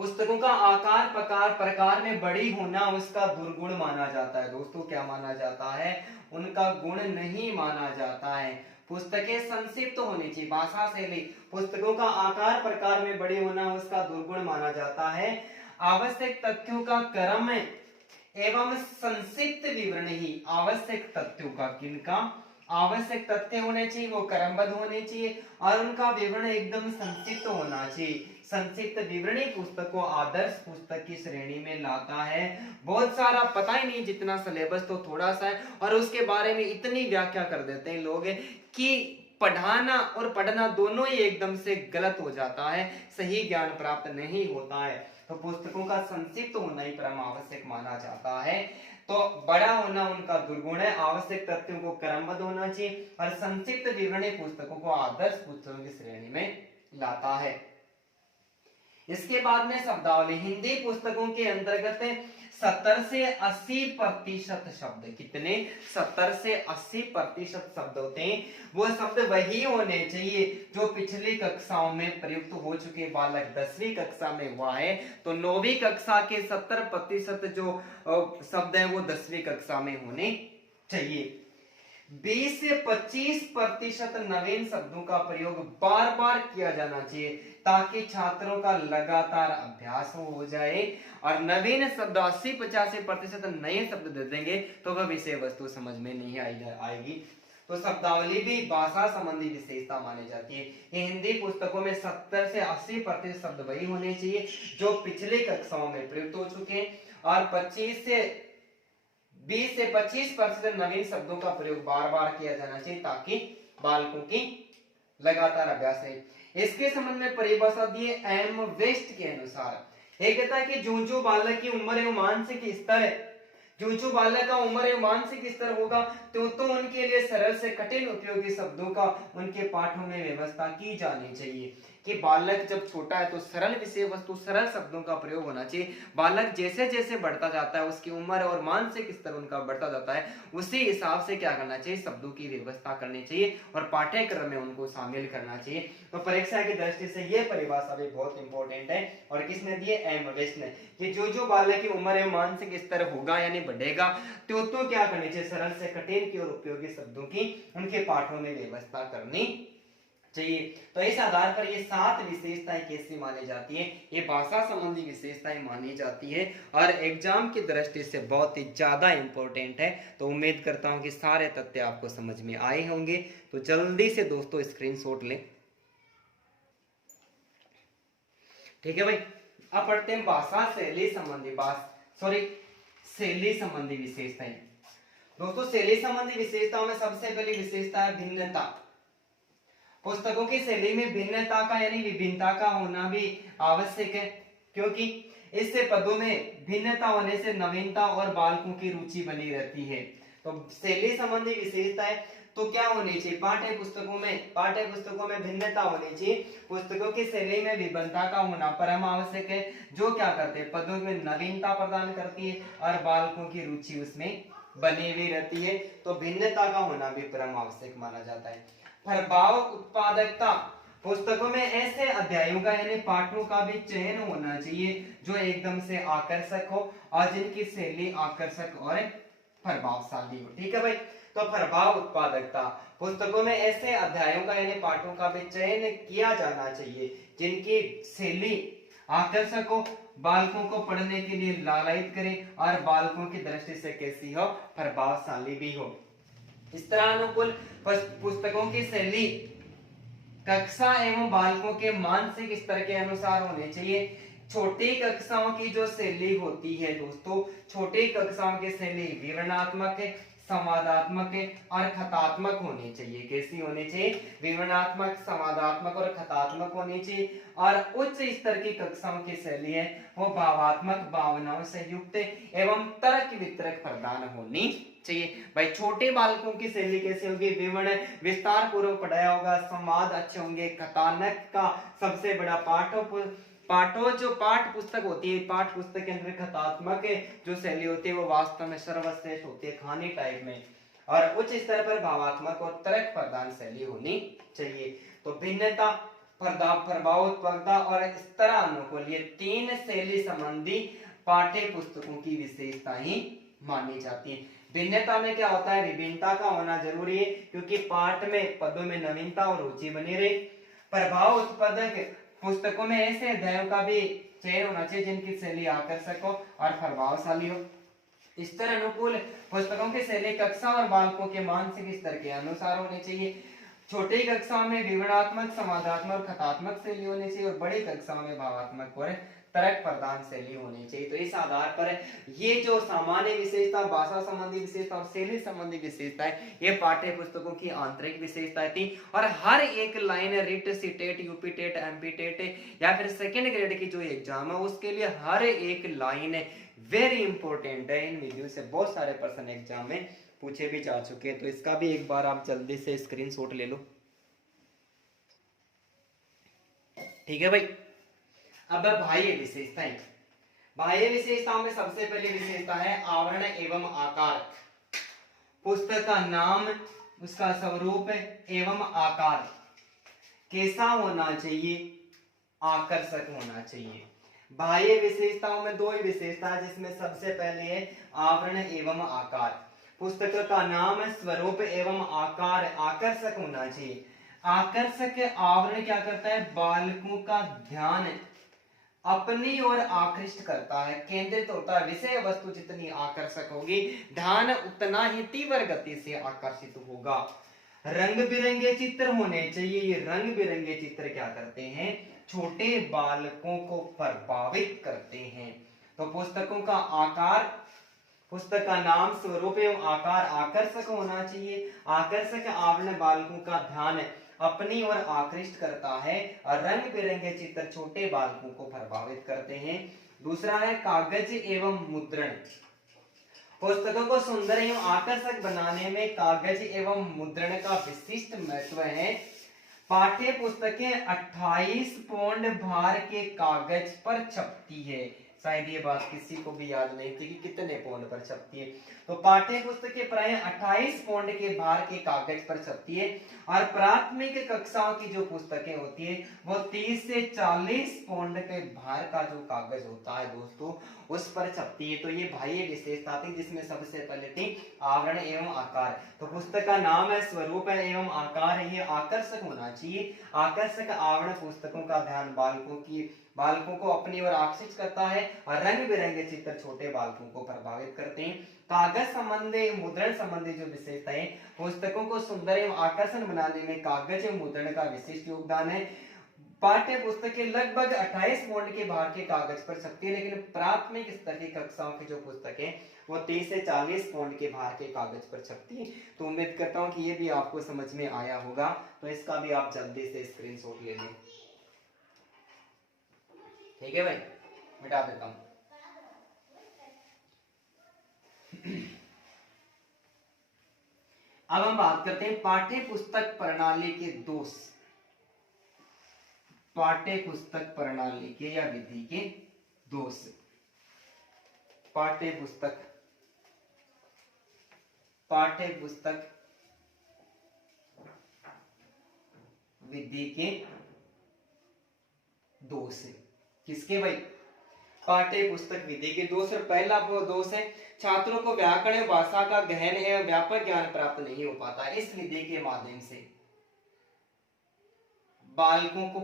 पुस्तकों का आकार प्रकार में बड़ी होना उसका दुर्गुण माना जाता है। दोस्तों क्या माना जाता है? उनका गुण नहीं माना जाता है। पुस्तकें संक्षिप्त होनी चाहिए, भाषा शैली। पुस्तकों का आकार प्रकार में बड़ी होना उसका दुर्गुण माना जाता है। आवश्यक तथ्यों का क्रम एवं संक्षिप्त विवरण ही आवश्यक तथ्यों का, किनका? आवश्यक तथ्य होने चाहिए, वो क्रमबद्ध होने चाहिए और उनका विवरण एकदम संक्षिप्त होना चाहिए। संक्षिप्त विवरणी पुस्तक को आदर्श पुस्तक की श्रेणी में लाता है। बहुत सारा पता ही नहीं, जितना सिलेबस तो थोड़ा सा है और उसके बारे में इतनी व्याख्या कर देते हैं लोग कि पढ़ाना और पढ़ना दोनों ही एकदम से गलत हो जाता है, सही ज्ञान प्राप्त नहीं होता है। तो पुस्तकों का संक्षिप्त होना ही परम आवश्यक माना जाता है। तो बड़ा होना उनका दुर्गुण है। आवश्यक तथ्यों को क्रमबद्ध होना चाहिए और संक्षिप्त विवरणी पुस्तकों को आदर्श पुस्तकों की श्रेणी में लाता है। इसके बाद में शब्दावली। हिंदी पुस्तकों के अंतर्गत 70 से 80% शब्द, कितने? 70 से 80% शब्द होते हैं। वो शब्द वही होने चाहिए जो पिछली कक्षाओं में प्रयुक्त हो चुके। बालक 10वीं कक्षा में हुआ है तो 9वीं कक्षा के 70% जो शब्द है वो 10वीं कक्षा में होने चाहिए। 20 से 25% नवीन शब्दों का प्रयोग बार बार किया जाना चाहिए ताकि छात्रों का लगातार अभ्यास हो जाए। और नवीन शब्द 80-85% नए शब्द दे देंगे तो वह विषय वस्तु समझ में नहीं आएगी। तो शब्दावली भी भाषा संबंधी विशेषता मानी जाती है। ये हिंदी पुस्तकों में 70 से 80% शब्द वही होने चाहिए जो पिछले कक्षाओं में प्रयुक्त हो चुके हैं और 20 से 25% नवीन शब्दों का प्रयोग बार बार किया जाना चाहिए ताकि बालकों की लगातार अभ्यास रहे। इसके संबंध में परिभाषा दी है एम वेस्ट के अनुसार। ये कहता है कि जो बालक की उम्र एवं मानसिक स्तर है, जो बालक का उम्र एवं मानसिक स्तर होगा तो उनके लिए सरल से कठिन उपयोगी शब्दों का उनके पाठों में व्यवस्था की जानी चाहिए। कि बालक जब छोटा है तो सरल विषय वस्तु, सरल शब्दों का प्रयोग होना चाहिए। बालक जैसे जैसे बढ़ता जाता है, उसकी उम्र और मानसिक स्तर उनका बढ़ता जाता है, उसी हिसाब से क्या करना चाहिए? शब्दों की व्यवस्था करनी चाहिए और पाठ्यक्रम में उनको शामिल करना चाहिए। तो परीक्षा की दृष्टि से यह परिभाषा भी बहुत इंपॉर्टेंट है। और किसने दिए? एम वेस्ट ने। कि जो बालक की उम्र एवं मानसिक स्तर होगा यानी बढ़ेगा तो क्या करनी चाहिए? सरल से कठिन की और उपयोगी शब्दों की उनके पाठों में व्यवस्था करनी चाहिए। तो इस आधार पर ये 7 विशेषताएं कैसी मानी जाती है? ये भाषा संबंधी विशेषताएं मानी जाती है और एग्जाम की दृष्टि से बहुत ही ज्यादा इंपॉर्टेंट है। तो उम्मीद करता हूं कि सारे तथ्य आपको समझ में आए होंगे। तो जल्दी से दोस्तों स्क्रीनशॉट लें। ठीक है भाई, अब पढ़ते हैं भाषा शैली संबंधी शैली संबंधी विशेषताएं। दोस्तों शैली संबंधी विशेषताओं में सबसे पहली विशेषता है भिन्नता। पुस्तकों की शैली में भिन्नता का यानी विभिन्नता का होना भी आवश्यक है, क्योंकि इससे पदों में भिन्नता होने से नवीनता और बालकों की रुचि बनी रहती है। तो शैली संबंधी विशेषताएं तो क्या होनी चाहिए? पाठ्य पुस्तकों में भिन्नता होनी चाहिए। पुस्तकों की शैली में विभिन्नता का होना परम आवश्यक है, जो क्या करते हैं? पदों में नवीनता प्रदान करती है और बालकों की रुचि उसमें बनी हुई रहती है। तो भिन्नता का होना भी परम आवश्यक माना जाता है। प्रभाव उत्पादकता। पुस्तकों में ऐसे अध्यायों का यानी पाठों का भी चयन होना चाहिए जो एकदम से आकर्षक हो और जिनकी शैली आकर्षक और प्रभावशाली हो। ठीक है भाई, तो प्रभाव उत्पादकता। पुस्तकों में ऐसे अध्यायों का यानी पाठों का भी चयन किया जाना चाहिए जिनकी शैली आकर्षक हो, बालकों को पढ़ने के लिए लालायित करे और बालकों की दृष्टि से कैसी हो? प्रभावशाली भी हो। इस तरह अनुकूल पुस्तकों की शैली कक्षा एवं बालकों के मानसिक स्तर के अनुसार होने चाहिए। छोटी कक्षाओं की जो शैली होती है दोस्तों, छोटी कक्षाओं की शैली विवरणात्मक है, संवादात्मक है और कथात्मक होनी चाहिए। कैसी होनी चाहिए? विवरणात्मक, संवादात्मक और कथात्मक होनी चाहिए। और उच्च स्तर की कक्षाओं की शैली है वो भावात्मक, भावनाओं से युक्त एवं तर्क वितरक प्रदान होनी चाहिए। भाई छोटे बालकों की शैली कैसी होगी? विवरण विस्तार पूर्वक पढ़ाया होगा, संवाद अच्छे होंगे, कथानक का सबसे बड़ा जो पाठ पुस्तक होती है, पाठ पुस्तक के अंदर कथात्मक जो शैली होती है वो वास्तव में सर्वश्रेष्ठ होती है कहानी टाइप में। और उच्च स्तर पर भावात्मक और तर्क प्रदान शैली होनी चाहिए। तो भिन्नता, प्रभावोत्पादकता और स्तरानुकूल, ये 3 शैली संबंधी पाठ्य पुस्तकों की विशेषताएं मानी जाती है। भिन्नता में क्या होता है, विभिन्नता का होना जरूरी है, क्योंकि पाठ में पदों में नवीनता और रुचि बनी रहे। प्रभाव उत्पादक पुस्तकों में ऐसे अध्यायों का भी चयन होना चाहिए जिनकी शैली आकर्षक हो और प्रभावशाली हो। स्तर अनुकूल पुस्तकों की शैली कक्षा और बालकों के मानसिक स्तर के अनुसार होनी चाहिए। छोटी कक्षाओं में विवरणात्मक, संवादात्मक और कथात्मक शैली होनी चाहिए और बड़ी कक्षाओं में भावात्मक और तर्क प्रधान शैली होनी चाहिए। तो इस आधार पर ये जो सामान्य विशेषता, भाषा संबंधी विशेषता और शैली संबंधी विशेषता है, ये पाठ्य पुस्तकों की आंतरिक विशेषताएं थी। और हर एक line REET, CTET, UP TET, MP TET या फिर सेकेंड ग्रेड की जो एग्जाम है उसके लिए हर एक लाइन वेरी इंपॉर्टेंट है। इन वीडियो से बहुत सारे प्रश्न एग्जाम में पूछे भी जा चुके हैं, तो इसका भी एक बार आप जल्दी से स्क्रीनशॉट ले लो। ठीक है भाई। अब बाह्य विशेषताएं। बाह्य विशेषताओं में सबसे पहली विशेषता है आवरण एवं आकार। पुस्तक का नाम, उसका स्वरूप एवं आकार कैसा होना चाहिए, आकर्षक होना चाहिए। बाह्य विशेषताओं में 2 ही विशेषता है, जिसमें सबसे पहले है आवरण एवं आकार। पुस्तक का नाम, स्वरूप एवं आकार आकर्षक होना चाहिए। आकर्षक आवरण क्या करता है, बालकों का ध्यान अपनी ओर आकृष्ट करता है, केंद्रित होता है। विषय वस्तु जितनी आकर्षक होगी, ध्यान उतना ही तीव्र गति से आकर्षित होगा। रंग बिरंगे चित्र होने चाहिए। ये रंग बिरंगे चित्र क्या करते हैं, छोटे बालकों को प्रभावित करते हैं। तो पुस्तकों का आकार, पुस्तक का नाम, स्वरूप एवं आकार आकर्षक होना चाहिए। आकर्षक आवरण बालकों का ध्यान अपनी ओर आकृष्ट करता है और रंग बिरंगे चित्र छोटे बालकों को प्रभावित करते हैं। दूसरा है कागज एवं मुद्रण। पुस्तकों को सुंदर एवं आकर्षक बनाने में कागज एवं मुद्रण का विशिष्ट महत्व है। पाठ्य पुस्तकें 28 पौंड भार के कागज पर छपती है। शायद ये बात किसी को भी याद नहीं थी कि कितने पौंड पर छपती है। तो पाठ्य पुस्तकें प्राय 28 पौंड के भार के कागज पर छपती है। और प्राथमिक कक्षाओं की जो पुस्तकें होती है वो 30 से 40 पौंड के भार का जो कागज होता है दोस्तों, उस पर छपती है। तो ये बाह्य विशेषता थी, जिसमें सबसे पहले थी आवरण एवं आकार। तो पुस्तक का नाम है, स्वरूप है एवं आकार है, ये आकर्षक होना चाहिए। आकर्षक आवरण पुस्तकों का ध्यान बालकों को अपनी ओर आकर्षित करता है और रंग बिरंगे चित्र छोटे बालकों को प्रभावित करते हैं। कागज संबंधी, मुद्रण संबंधी जो विशेषताएं, पुस्तकों को सुंदर एवं आकर्षण बनाने में कागज एवं मुद्रण का विशिष्ट योगदान है। पाठ्य पुस्तकें लगभग 28 पौंड के भार के कागज पर छपती है, लेकिन प्राथमिक स्तर की कक्षाओं की जो पुस्तकें वो 30 से 40 पौंड के भार के कागज पर छपती है। तो उम्मीद करता हूं कि ये भी आपको समझ में आया होगा। तो इसका भी आप जल्दी से स्क्रीनशॉट ले लें। ठीक है भाई, मिटा देता हूं। अब हम बात करते हैं पाठ्य पुस्तक प्रणाली के दोष। पाठ्य पुस्तक प्रणाली के या विधि के दोष। पाठ्य पुस्तक विधि के दोष। किसके भाई, पाठ्य पुस्तक विधि के दोष। पहला वो दोष है, छात्रों को व्याकरण भाषा का गहन एवं व्यापक ज्ञान प्राप्त नहीं हो पाता। इस विधि के माध्यम से बालकों को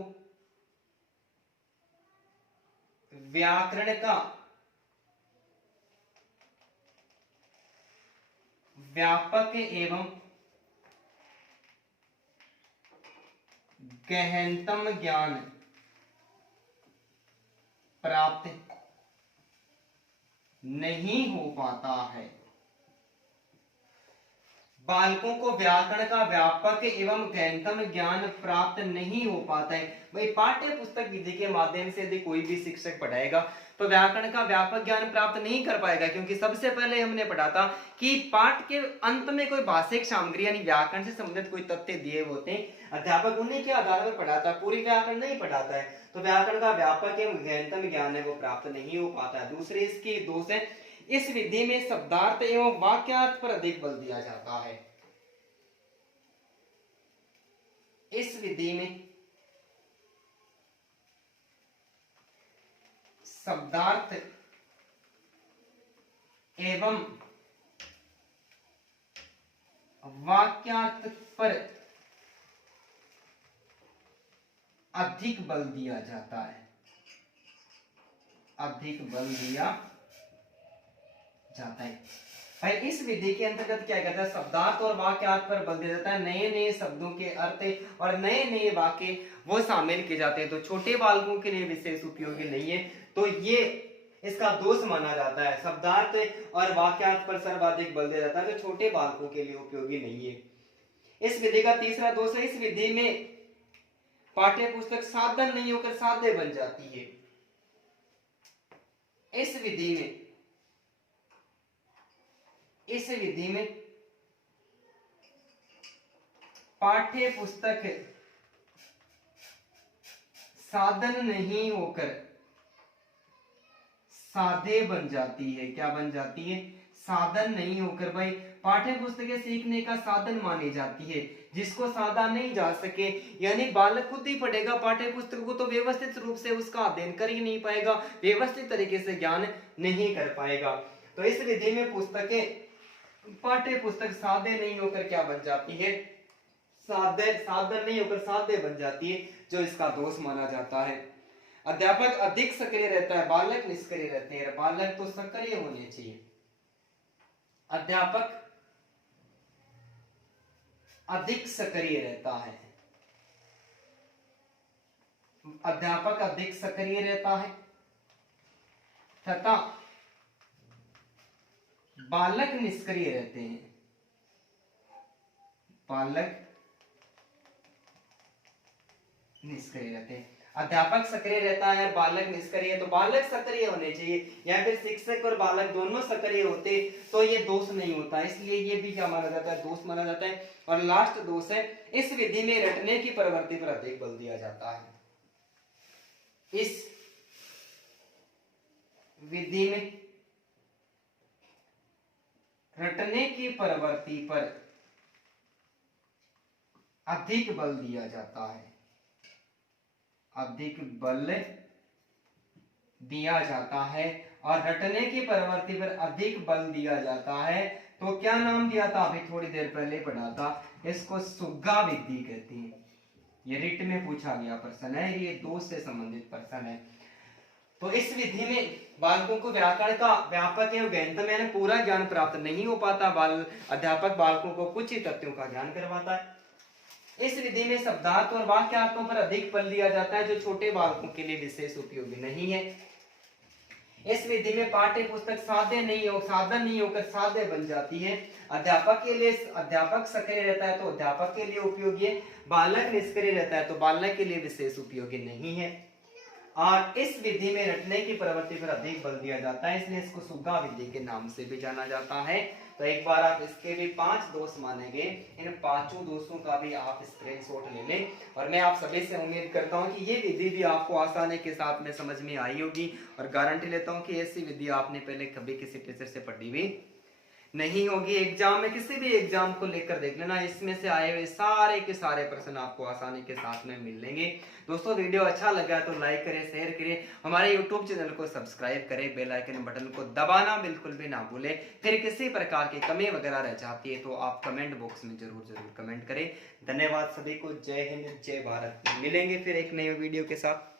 व्याकरण का व्यापक एवं गहनतम ज्ञान प्राप्त नहीं हो पाता है। बालकों को व्याकरण का व्यापक एवं गहनतम ज्ञान प्राप्त नहीं हो पाता है। भाई पाठ्य पुस्तक विधि के माध्यम से यदि कोई भी शिक्षक पढ़ाएगा तो व्याकरण का व्यापक ज्ञान प्राप्त नहीं कर पाएगा, क्योंकि सबसे पहले हमने पढ़ा था कि पाठ के अंत में कोई भाषिक सामग्री यानी व्याकरण से संबंधित कोई तथ्य दिए होते हैं, अध्यापक उन्हीं के आधार पर पढ़ाता है, पूरी व्याकरण नहीं पढ़ाता है। तो व्याकरण का व्यापक एवं गहनतम ज्ञान है वो प्राप्त नहीं हो पाता है। दूसरे इसके दोष है, इस विधि में शब्दार्थ एवं वाक्यार्थ पर अधिक बल दिया जाता है। इस विधि में शब्दार्थ एवं वाक्यार्थ पर अधिक बल दिया जाता है, अधिक बल दिया जाता है। भाई इस विधि के अंतर्गत क्या कहता है, शब्दार्थ और वाक्यार्थ पर बल दिया जाता है, नए नए शब्दों के अर्थ और नए नए वाक्य वो शामिल किए जाते हैं। तो छोटे बालकों के लिए विशेष उपयोगी नहीं है, तो ये इसका दोष माना जाता है। शब्दार्थ और वाक्यार्थ पर सर्वाधिक बल दिया जाता है, तो छोटे बालकों के लिए उपयोगी नहीं है। इस विधि का तीसरा दोष है, इस विधि में पाठ्य पुस्तक साधन नहीं होकर साध्य बन जाती है। इस विधि में पाठ्य पुस्तक साधन नहीं होकर साधे बन जाती है। क्या बन जाती है, साधन नहीं होकर भाई पाठ्य पुस्तकें सीखने का साधन मानी जाती है, जिसको साधा नहीं जा सके, यानी बालक खुद ही पढ़ेगा पाठ्य पुस्तक को तो व्यवस्थित रूप से उसका अध्ययन कर ही नहीं पाएगा, व्यवस्थित तरीके से ज्ञान नहीं कर पाएगा। तो इस विधि में पुस्तकें पाठ्य पुस्तक साधे नहीं होकर क्या बन जाती है, साधन नहीं होकर साधे बन जाती है, जो इसका दोष माना जाता है। अध्यापक अधिक सक्रिय रहता है, बालक निष्क्रिय रहते हैं। बालक तो सक्रिय होने चाहिए, अध्यापक अधिक सक्रिय रहता है, अध्यापक अधिक सक्रिय रहता है तथा बालक निष्क्रिय रहते हैं। बालक निष्क्रिय रहते हैं, अध्यापक सक्रिय रहता है और बालक निष्क्रिय है, तो बालक सक्रिय होने चाहिए, या फिर शिक्षक और बालक दोनों सक्रिय होते तो ये दोष नहीं होता, इसलिए ये भी क्या माना जाता है, दोष माना जाता है। और लास्ट दोष है, इस विधि में रटने की प्रवृत्ति पर अधिक बल दिया जाता है। इस विधि में रटने की प्रवृत्ति पर अधिक बल दिया जाता है, अधिक बल दिया जाता है। और रटने की प्रवृत्ति पर अधिक बल दिया जाता है, तो क्या नाम दिया था, अभी थोड़ी देर पहले पढ़ा था, इसको सुग्गा विधि कहते हैं। ये रिट में पूछा गया प्रश्न है, ये दोष से संबंधित प्रश्न है। तो इस विधि में बालकों को व्याकरण का व्यापक एवं गहनतम पूरा ज्ञान प्राप्त नहीं हो पाता, अध्यापक बालकों को कुछ ही तथ्यों का ज्ञान करवाता है। इस विधि में शब्दार्थ और वाक्यार्थों पर अधिक बल दिया जाता है, जो छोटे बालकों के लिए विशेष उपयोगी नहीं है। इस विधि में पाठ्य पुस्तक साधन नहीं होकर साध्य बन जाती है। अध्यापक के लिए अध्यापक सक्रिय रहता है तो अध्यापक के लिए उपयोगी है, बालक निष्क्रिय रहता है तो बालक के लिए विशेष उपयोगी नहीं है। और इस विधि में रटने की प्रवृत्ति पर अधिक बल दिया जाता है, इसलिए इसको सुग्गा विधि के नाम से भी जाना जाता है। तो एक बार आप इसके भी 5 दोष माने गए, इन 5 दोषों का भी आप स्क्रीनशॉट ले लें। और मैं आप सभी से उम्मीद करता हूं कि ये विधि भी आपको आसानी के साथ में समझ में आई होगी, और गारंटी लेता हूं कि ऐसी विधि आपने पहले कभी किसी टीचर से पढ़ी हुई नहीं होगी। एग्जाम में किसी भी एग्जाम को लेकर देख लेना, इसमें से आए हुए सारे के सारे प्रश्न आपको आसानी के साथ में मिल लेंगे। दोस्तों वीडियो अच्छा लगा तो लाइक करें, शेयर करें, हमारे यूट्यूब चैनल को सब्सक्राइब करें, बेल आइकन बटन को दबाना बिल्कुल भी ना भूलें। फिर किसी प्रकार की कमी वगैरह रह जाती है तो आप कमेंट बॉक्स में जरूर कमेंट करें। धन्यवाद सभी को, जय हिंद जय भारत। मिलेंगे फिर एक नए वीडियो के साथ।